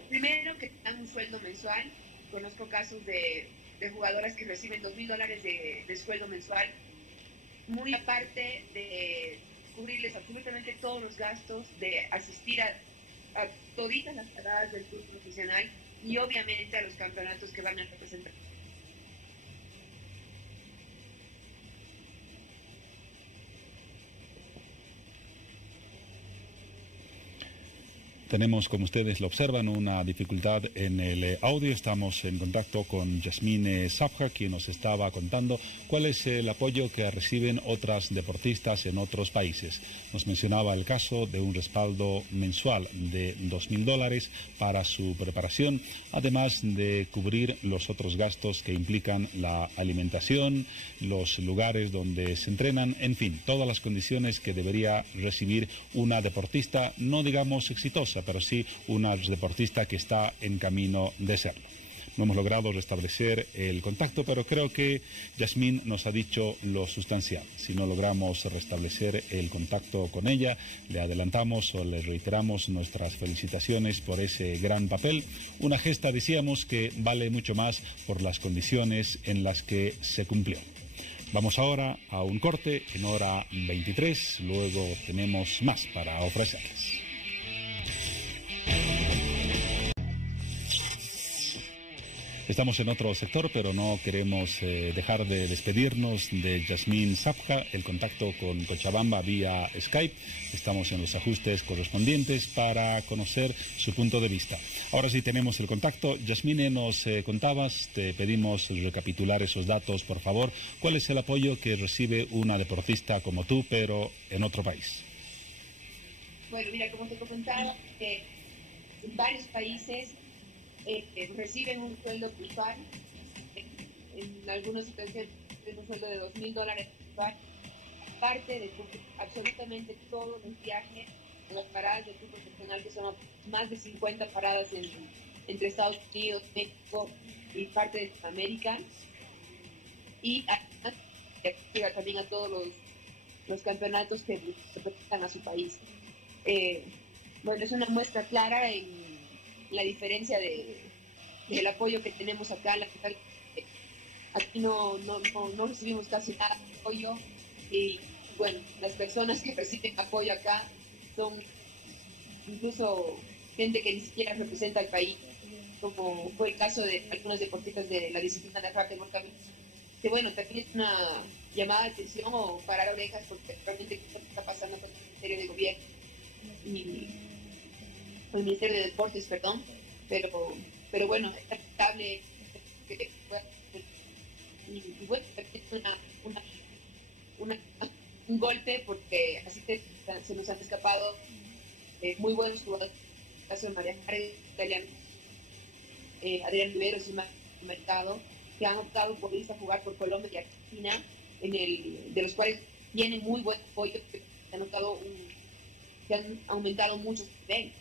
primero que dan un sueldo mensual. Conozco casos de jugadoras que reciben $2,000 de sueldo mensual, muy aparte de cubrirles absolutamente todos los gastos, de asistir a toditas las paradas del club profesional y obviamente a los campeonatos que van a representar. Tenemos, como ustedes lo observan, una dificultad en el audio. Estamos en contacto con Yasmine Sabha, quien nos estaba contando cuál es el apoyo que reciben otras deportistas en otros países. Nos mencionaba el caso de un respaldo mensual de $2,000 para su preparación, además de cubrir los otros gastos que implican la alimentación, los lugares donde se entrenan, en fin, todas las condiciones que debería recibir una deportista, no digamos exitosa, pero sí una deportista que está en camino de serlo. No hemos logrado restablecer el contacto, pero creo que Yasmine nos ha dicho lo sustancial. Si no logramos restablecer el contacto con ella, le adelantamos o le reiteramos nuestras felicitaciones por ese gran papel. Una gesta, decíamos, que vale mucho más por las condiciones en las que se cumplió. Vamos ahora a un corte en hora 23, luego tenemos más para ofrecerles. Estamos en otro sector, pero no queremos dejar de despedirnos de Yasmine Sabha. El contacto con Cochabamba vía Skype. Estamos en los ajustes correspondientes para conocer su punto de vista. Ahora sí tenemos el contacto. Yasmine, nos contabas, te pedimos recapitular esos datos, por favor. ¿Cuál es el apoyo que recibe una deportista como tú, pero en otro país? Bueno, mira, como te comentaba, en varios países reciben un sueldo mensual, en algunas situaciones un sueldo de $2,000 mensual, aparte de absolutamente todos los viajes a las paradas del club profesional, que son más de 50 paradas entre Estados Unidos, México y parte de América, y además también a todos los campeonatos que representan a su país. Bueno, es una muestra clara en la diferencia del apoyo que tenemos acá. Aquí no recibimos casi nada de apoyo, y bueno, las personas que reciben apoyo acá son incluso gente que ni siquiera representa al país, como fue el caso de algunos deportistas de la disciplina de rugby, que bueno, también es una llamada de atención o parar orejas, porque realmente qué está pasando con el Ministerio de Gobierno y el Ministerio de Deportes, perdón, pero bueno, es aceptable que pueda ser, y bueno, es un golpe, porque así se nos han escapado muy buenos jugadores, el caso de María Italiano, Adrián Riveros y Mercado, que han optado por irse a jugar por Colombia y Argentina, de los cuales tienen muy buen apoyo, que han aumentado mucho su nivel.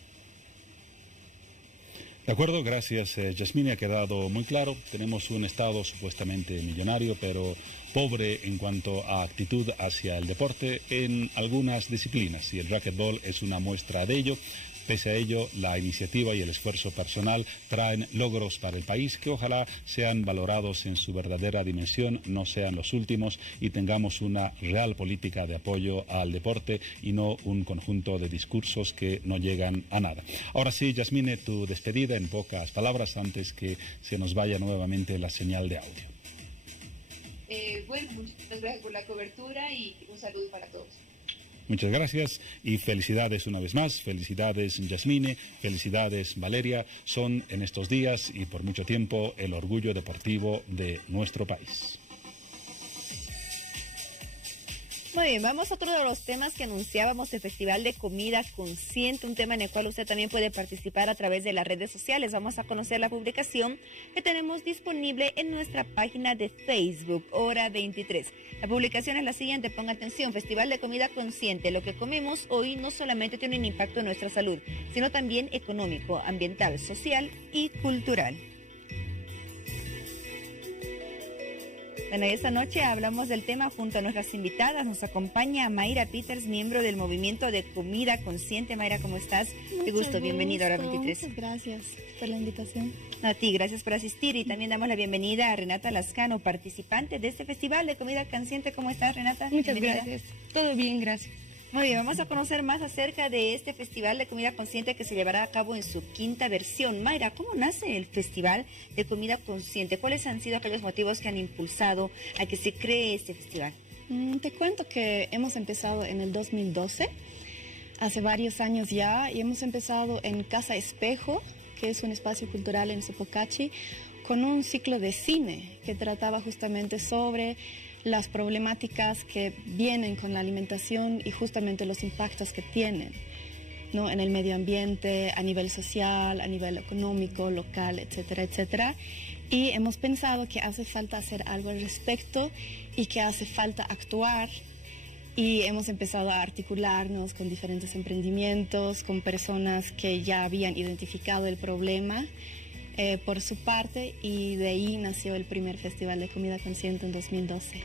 De acuerdo, gracias Yasmine, ha quedado muy claro. Tenemos un Estado supuestamente millonario, pero pobre en cuanto a actitud hacia el deporte en algunas disciplinas, y el racquetball es una muestra de ello. Pese a ello, la iniciativa y el esfuerzo personal traen logros para el país que ojalá sean valorados en su verdadera dimensión, no sean los últimos, y tengamos una real política de apoyo al deporte y no un conjunto de discursos que no llegan a nada. Ahora sí, Yasmine, tu despedida en pocas palabras antes que se nos vaya nuevamente la señal de audio. Bueno, muchas gracias por la cobertura y un saludo para todos. Muchas gracias y felicidades una vez más. Felicidades Yasmine, felicidades Valeria. Son en estos días y por mucho tiempo el orgullo deportivo de nuestro país. Muy bien, vamos a otro de los temas que anunciábamos, el Festival de Comida Consciente, un tema en el cual usted también puede participar a través de las redes sociales. Vamos a conocer la publicación que tenemos disponible en nuestra página de Facebook, Hora 23. La publicación es la siguiente, ponga atención: Festival de Comida Consciente. Lo que comemos hoy no solamente tiene un impacto en nuestra salud, sino también económico, ambiental, social y cultural. Bueno, esta noche hablamos del tema junto a nuestras invitadas. Nos acompaña Mayra Peters, miembro del Movimiento de Comida Consciente. Mayra, ¿cómo estás? Qué gusto, bienvenida a Hora 23. Muchas gracias por la invitación. A ti, gracias por asistir. Y también damos la bienvenida a Renata Lascano, participante de este Festival de Comida Consciente. ¿Cómo estás, Renata? Muchas Bienvenida. gracias. Todo bien, gracias. Muy bien, vamos a conocer más acerca de este Festival de Comida Consciente que se llevará a cabo en su 5ª versión. Mayra, ¿cómo nace el Festival de Comida Consciente? ¿Cuáles han sido aquellos motivos que han impulsado a que se cree este festival? Te cuento que hemos empezado en el 2012, hace varios años ya, y hemos empezado en Casa Espejo, que es un espacio cultural en Sopocachi, con un ciclo de cine que trataba justamente sobre las problemáticas que vienen con la alimentación y justamente los impactos que tienen, ¿no?, en el medio ambiente, a nivel social, a nivel económico, local, etcétera, etcétera. Y hemos pensado que hace falta hacer algo al respecto y que hace falta actuar. Y hemos empezado a articularnos con diferentes emprendimientos, con personas que ya habían identificado el problema por su parte, y de ahí nació el primer Festival de Comida Consciente en 2012.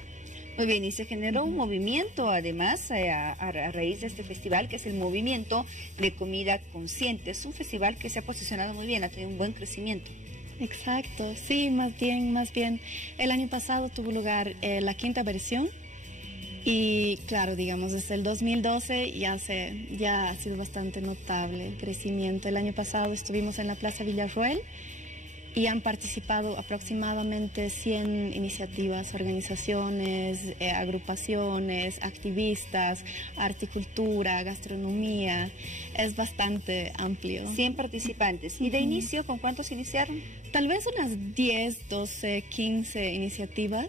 Muy bien, y se generó un movimiento además a raíz de este festival, que es el Movimiento de Comida Consciente. Es un festival que se ha posicionado muy bien, ha tenido un buen crecimiento. Exacto, sí, más bien. El año pasado tuvo lugar la 5ª versión y claro, digamos, desde el 2012 ya ha sido bastante notable el crecimiento. El año pasado estuvimos en la Plaza Villarroel y han participado aproximadamente 100 iniciativas, organizaciones, agrupaciones, activistas, horticultura, gastronomía. Es bastante amplio. 100 participantes. ¿Y de inicio con cuántos iniciaron? Tal vez unas 10, 12, 15 iniciativas.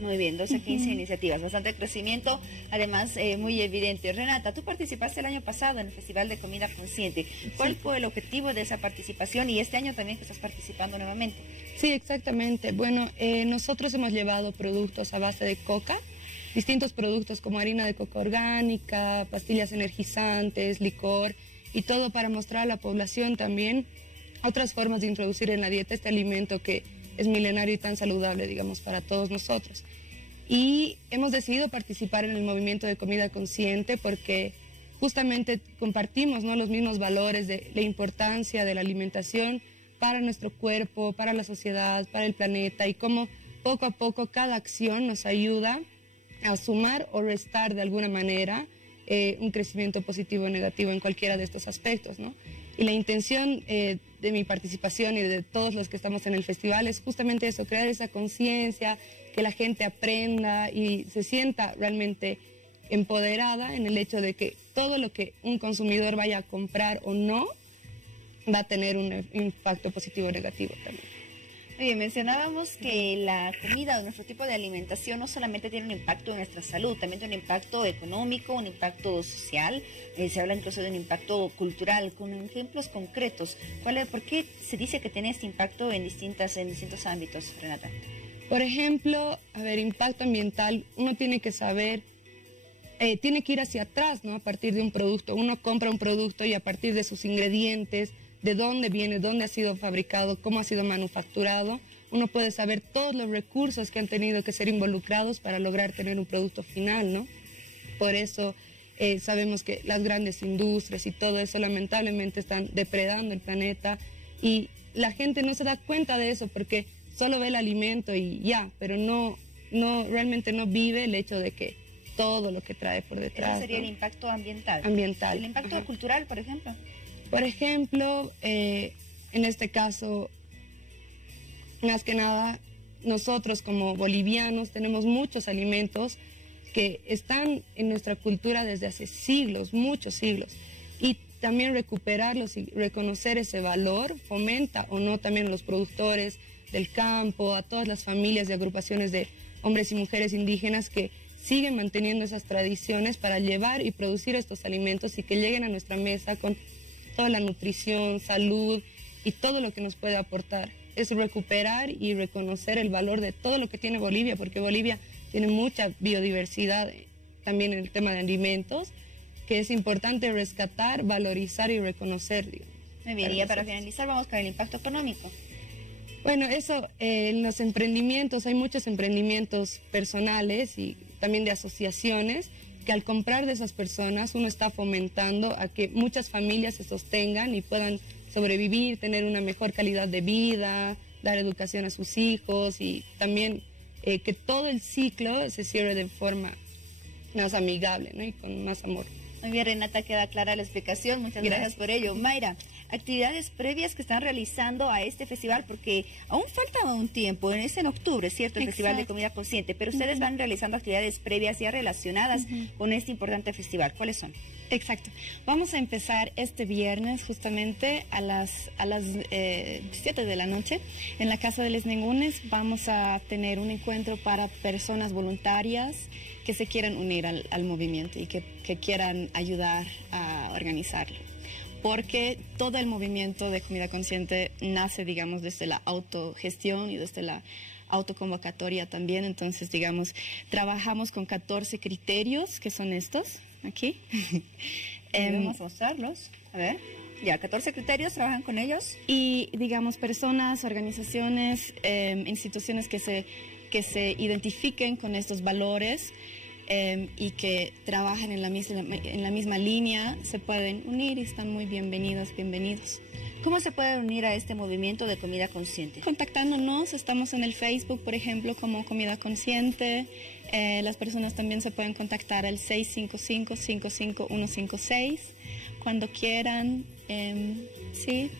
Muy bien, 12, 15 iniciativas, bastante crecimiento, además muy evidente. Renata, tú participaste el año pasado en el Festival de Comida Consciente. ¿Cuál fue el objetivo de esa participación y este año también que estás participando nuevamente? Sí, exactamente. Bueno, nosotros hemos llevado productos a base de coca, distintos productos como harina de coca orgánica, pastillas energizantes, licor, y todo para mostrar a la población también otras formas de introducir en la dieta este alimento que es milenario y tan saludable, digamos, para todos nosotros. Y hemos decidido participar en el Movimiento de Comida Consciente porque justamente compartimos, ¿no?, los mismos valores de la importancia de la alimentación para nuestro cuerpo, para la sociedad, para el planeta, y cómo poco a poco cada acción nos ayuda a sumar o restar de alguna manera un crecimiento positivo o negativo en cualquiera de estos aspectos, ¿no? Y la intención de mi participación y de todos los que estamos en el festival es justamente eso, crear esa conciencia, que la gente aprenda y se sienta realmente empoderada en el hecho de que todo lo que un consumidor vaya a comprar o no va a tener un impacto positivo o negativo también. Oye, mencionábamos que la comida o nuestro tipo de alimentación no solamente tiene un impacto en nuestra salud, también tiene un impacto económico, un impacto social, se habla incluso de un impacto cultural, con ejemplos concretos. ¿Por qué se dice que tiene este impacto en distintos ámbitos, Renata? Por ejemplo, impacto ambiental, uno tiene que saber, tiene que ir hacia atrás, ¿no?, a partir de un producto. Uno compra un producto y a partir de sus ingredientes, de dónde viene, dónde ha sido fabricado, cómo ha sido manufacturado, uno puede saber todos los recursos que han tenido que ser involucrados para lograr tener un producto final, ¿no? Por eso sabemos que las grandes industrias y todo eso lamentablemente están depredando el planeta, y la gente no se da cuenta de eso porque solo ve el alimento y ya, pero realmente no vive el hecho de que todo lo que trae por detrás. Ese sería, ¿no?, el impacto ambiental. El impacto cultural, por ejemplo. Por ejemplo, en este caso, más que nada, nosotros como bolivianos tenemos muchos alimentos que están en nuestra cultura desde hace siglos, muchos siglos. Y también recuperarlos y reconocer ese valor fomenta o no también a los productores del campo, a todas las familias y agrupaciones de hombres y mujeres indígenas que siguen manteniendo esas tradiciones para llevar y producir estos alimentos y que lleguen a nuestra mesa con toda la nutrición, salud y todo lo que nos puede aportar. Es recuperar y reconocer el valor de todo lo que tiene Bolivia, porque Bolivia tiene mucha biodiversidad también en el tema de alimentos, que es importante rescatar, valorizar y reconocer. Muy bien, y ya para finalizar vamos con el impacto económico. Bueno, eso, en los emprendimientos, hay muchos emprendimientos personales y también de asociaciones, que al comprar de esas personas uno está fomentando a que muchas familias se sostengan y puedan sobrevivir, tener una mejor calidad de vida, dar educación a sus hijos y también que todo el ciclo se cierre de forma más amigable, ¿no? Y con más amor. Muy bien, Renata, queda clara la explicación. Muchas gracias por ello. Mayra, actividades previas que están realizando a este festival, porque aún falta un tiempo, es en octubre, ¿cierto? El Festival de Comida Consciente, pero ustedes van realizando actividades previas ya relacionadas con este importante festival. ¿Cuáles son? Exacto. Vamos a empezar este viernes justamente a las 7 de la noche. En la Casa de los Nengunes vamos a tener un encuentro para personas voluntarias que se quieran unir al movimiento y que quieran ayudar a organizarlo. Porque todo el movimiento de comida consciente nace, digamos, desde la autogestión y desde la autoconvocatoria también. Entonces, digamos, trabajamos con 14 criterios, que son estos, aquí. Vamos a mostrarlos. A ver. Ya, 14 criterios, ¿trabajan con ellos? Y, digamos, personas, organizaciones, instituciones que se identifiquen con estos valores y que trabajan en la misma línea, se pueden unir y están muy bienvenidos. ¿Cómo se pueden unir a este movimiento de comida consciente? Contactándonos, estamos en el Facebook, por ejemplo, como Comida Consciente. Las personas también se pueden contactar al 655-55156 cuando quieran, sí.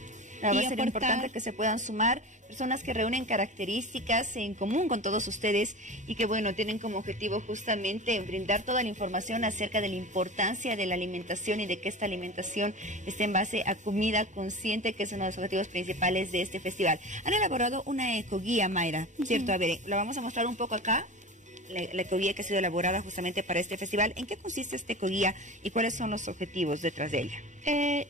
Va a ser importante que se puedan sumar personas que reúnen características en común con todos ustedes y que, bueno, tienen como objetivo justamente brindar toda la información acerca de la importancia de la alimentación y de que esta alimentación esté en base a comida consciente, que es uno de los objetivos principales de este festival. Han elaborado una ecoguía, Mayra, ¿cierto? A ver, la vamos a mostrar un poco acá. La ecoguía que ha sido elaborada justamente para este festival. ¿En qué consiste esta ecoguía y cuáles son los objetivos detrás de ella?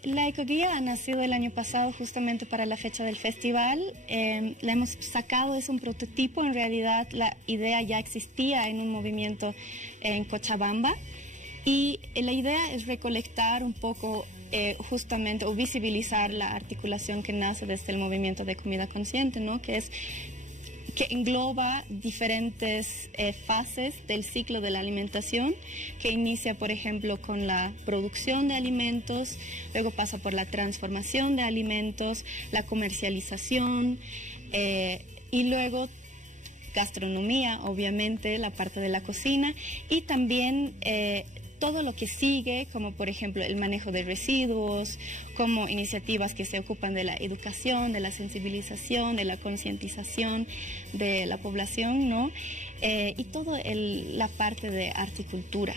La ecoguía ha nacido el año pasado justamente para la fecha del festival. La hemos sacado, es un prototipo. En realidad la idea ya existía en un movimiento en Cochabamba y la idea es recolectar un poco justamente o visibilizar la articulación que nace desde el movimiento de comida consciente, ¿no? Que engloba diferentes fases del ciclo de la alimentación, que inicia, por ejemplo, con la producción de alimentos, luego pasa por la transformación de alimentos, la comercialización y luego gastronomía, obviamente, la parte de la cocina y también todo lo que sigue, como por ejemplo el manejo de residuos, como iniciativas que se ocupan de la educación, de la sensibilización, de la concientización de la población, ¿no? Y toda la parte de horticultura.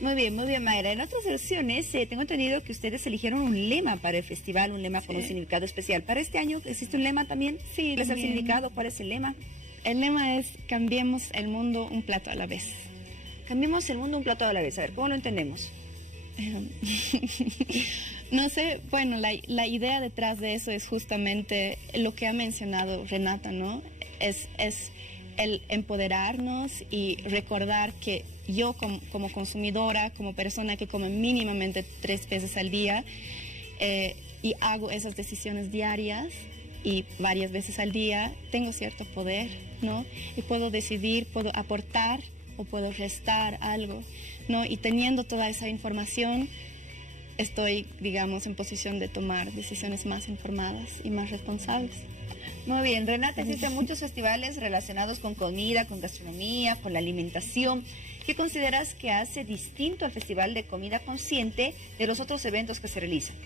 Muy bien, Mayra. En otras versiones tengo entendido que ustedes eligieron un lema para el festival, un lema con un significado especial. ¿Para este año existe un lema también? Sí. ¿Les ha significado? ¿Cuál es el lema? El lema es cambiemos el mundo un plato a la vez. Cambiemos el mundo un plato a la vez. A ver, ¿cómo lo entendemos? No sé, bueno, la idea detrás de eso es justamente lo que ha mencionado Renata, ¿no? Es el empoderarnos y recordar que yo como consumidora, como persona que come mínimamente 3 veces al día y hago esas decisiones diarias y varias veces al día, tengo cierto poder, ¿no? Y puedo decidir, puedo aportar o puedo restar algo, ¿no? Y teniendo toda esa información, estoy, digamos, en posición de tomar decisiones más informadas y más responsables. Muy bien, Renata, existen muchos festivales relacionados con comida, con gastronomía, con la alimentación. ¿Qué consideras que hace distinto al Festival de Comida Consciente de los otros eventos que se realizan?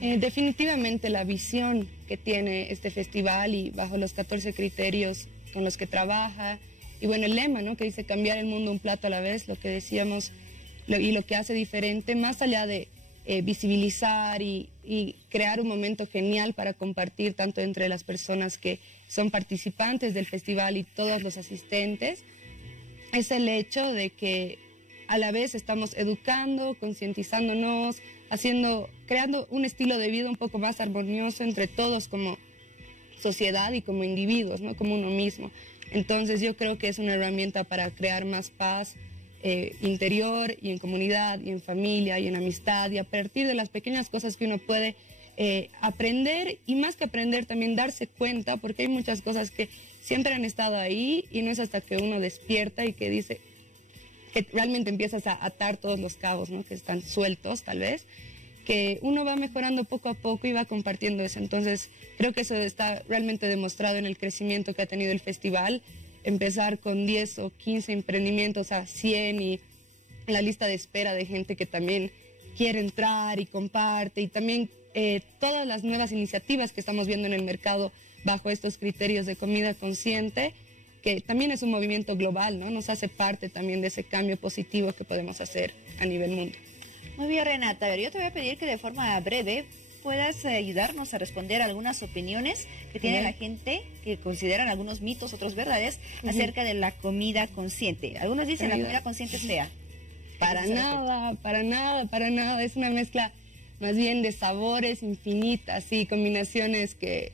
Definitivamente la visión que tiene este festival y bajo los 14 criterios con los que trabaja. Y bueno, el lema, ¿no? Que dice cambiar el mundo un plato a la vez, lo que decíamos, y lo que hace diferente, más allá de visibilizar y crear un momento genial para compartir tanto entre las personas que son participantes del festival y todos los asistentes, es el hecho de que a la vez estamos educando, concientizándonos, creando un estilo de vida un poco más armonioso entre todos como sociedad y como individuos, ¿no? Como uno mismo. Entonces yo creo que es una herramienta para crear más paz interior y en comunidad y en familia y en amistad, y a partir de las pequeñas cosas que uno puede aprender, y más que aprender también darse cuenta, porque hay muchas cosas que siempre han estado ahí y no es hasta que uno despierta y que dice que realmente empiezas a atar todos los cabos, ¿no? Que están sueltos tal vez, que uno va mejorando poco a poco y va compartiendo eso. Entonces creo que eso está realmente demostrado en el crecimiento que ha tenido el festival. Empezar con 10 o 15 emprendimientos a 100 y la lista de espera de gente que también quiere entrar y comparte, y también todas las nuevas iniciativas que estamos viendo en el mercado bajo estos criterios de comida consciente, que también es un movimiento global, ¿no? Nos hace parte también de ese cambio positivo que podemos hacer a nivel mundo. Muy bien, Renata. A ver, yo te voy a pedir que de forma breve puedas ayudarnos a responder algunas opiniones que tiene la gente, que consideran algunos mitos, otros verdades, acerca de la comida consciente. Algunos dicen la comida consciente es fea. Para nada. Es una mezcla más bien de sabores infinitas y combinaciones que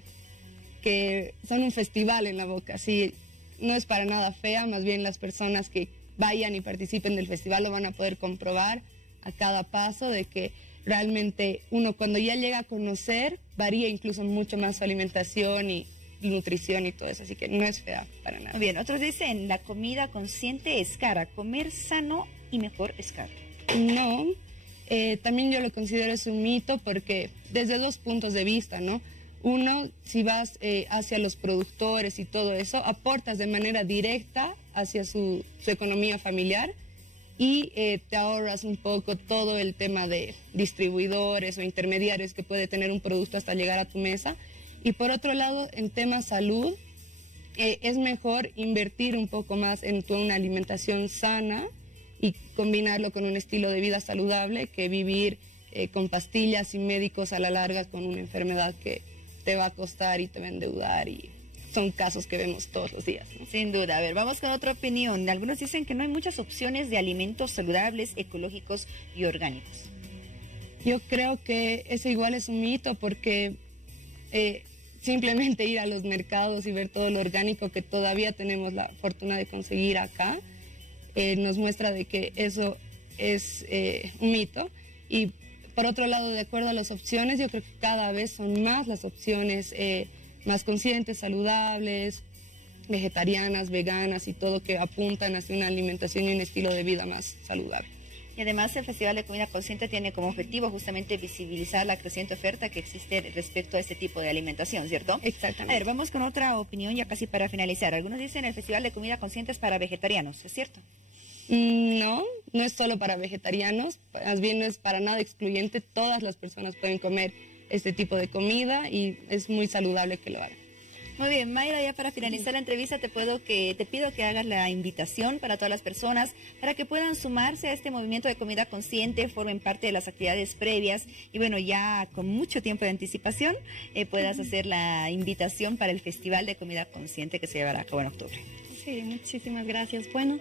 son un festival en la boca. Sí, no es para nada fea, más bien las personas que vayan y participen del festival lo van a poder comprobar a cada paso, de que realmente uno cuando ya llega a conocer varía incluso mucho más su alimentación y nutrición y todo eso, así que no es fea para nada. Muy bien, otros dicen la comida consciente es cara, comer sano y mejor es caro. No, también yo lo considero es un mito, porque desde dos puntos de vista, ¿no? Uno, si vas hacia los productores y todo eso, aportas de manera directa hacia su economía familiar, y te ahorras un poco todo el tema de distribuidores o intermediarios que puede tener un producto hasta llegar a tu mesa. Y por otro lado, en tema salud, es mejor invertir un poco más en una alimentación sana y combinarlo con un estilo de vida saludable, que vivir con pastillas y médicos a la larga con una enfermedad que te va a costar y te va a endeudar, y son casos que vemos todos los días, ¿no? Sin duda. A ver, vamos con otra opinión. Algunos dicen que no hay muchas opciones de alimentos saludables, ecológicos y orgánicos. Yo creo que eso igual es un mito, porque simplemente ir a los mercados y ver todo lo orgánico que todavía tenemos la fortuna de conseguir acá, nos muestra de que eso es un mito. Y por otro lado, de acuerdo a las opciones, yo creo que cada vez son más las opciones más conscientes, saludables, vegetarianas, veganas y todo, que apuntan hacia una alimentación y un estilo de vida más saludable. Y además el Festival de Comida Consciente tiene como objetivo justamente visibilizar la creciente oferta que existe respecto a este tipo de alimentación, ¿cierto? Exactamente. A ver, vamos con otra opinión ya casi para finalizar. Algunos dicen el Festival de Comida Consciente es para vegetarianos, ¿es cierto? No, no es solo para vegetarianos, más bien no es para nada excluyente. Todas las personas pueden comer este tipo de comida y es muy saludable que lo hagan. Muy bien, Mayra, ya para finalizar la entrevista te pido que hagas la invitación para todas las personas para que puedan sumarse a este movimiento de comida consciente, formen parte de las actividades previas y bueno, ya con mucho tiempo de anticipación puedas hacer la invitación para el Festival de Comida Consciente que se llevará a cabo en octubre. Sí, muchísimas gracias. Bueno,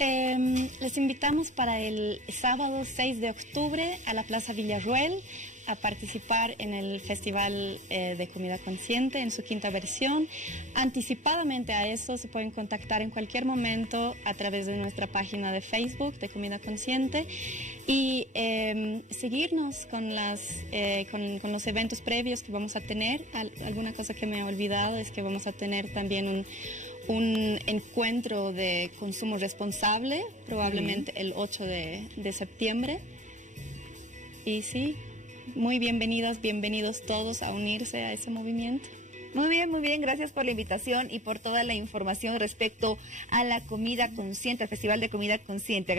les invitamos para el sábado 6 de octubre a la Plaza Villarruel a participar en el Festival de Comida Consciente en su 5ª versión. Anticipadamente a eso se pueden contactar en cualquier momento a través de nuestra página de Facebook de Comida Consciente y seguirnos con los eventos previos que vamos a tener. Alguna cosa que me he olvidado es que vamos a tener también un encuentro de consumo responsable, probablemente el 8 de septiembre. Y sí, muy bienvenidos todos a unirse a ese movimiento. Muy bien, gracias por la invitación y por toda la información respecto a la comida consciente, al Festival de Comida Consciente.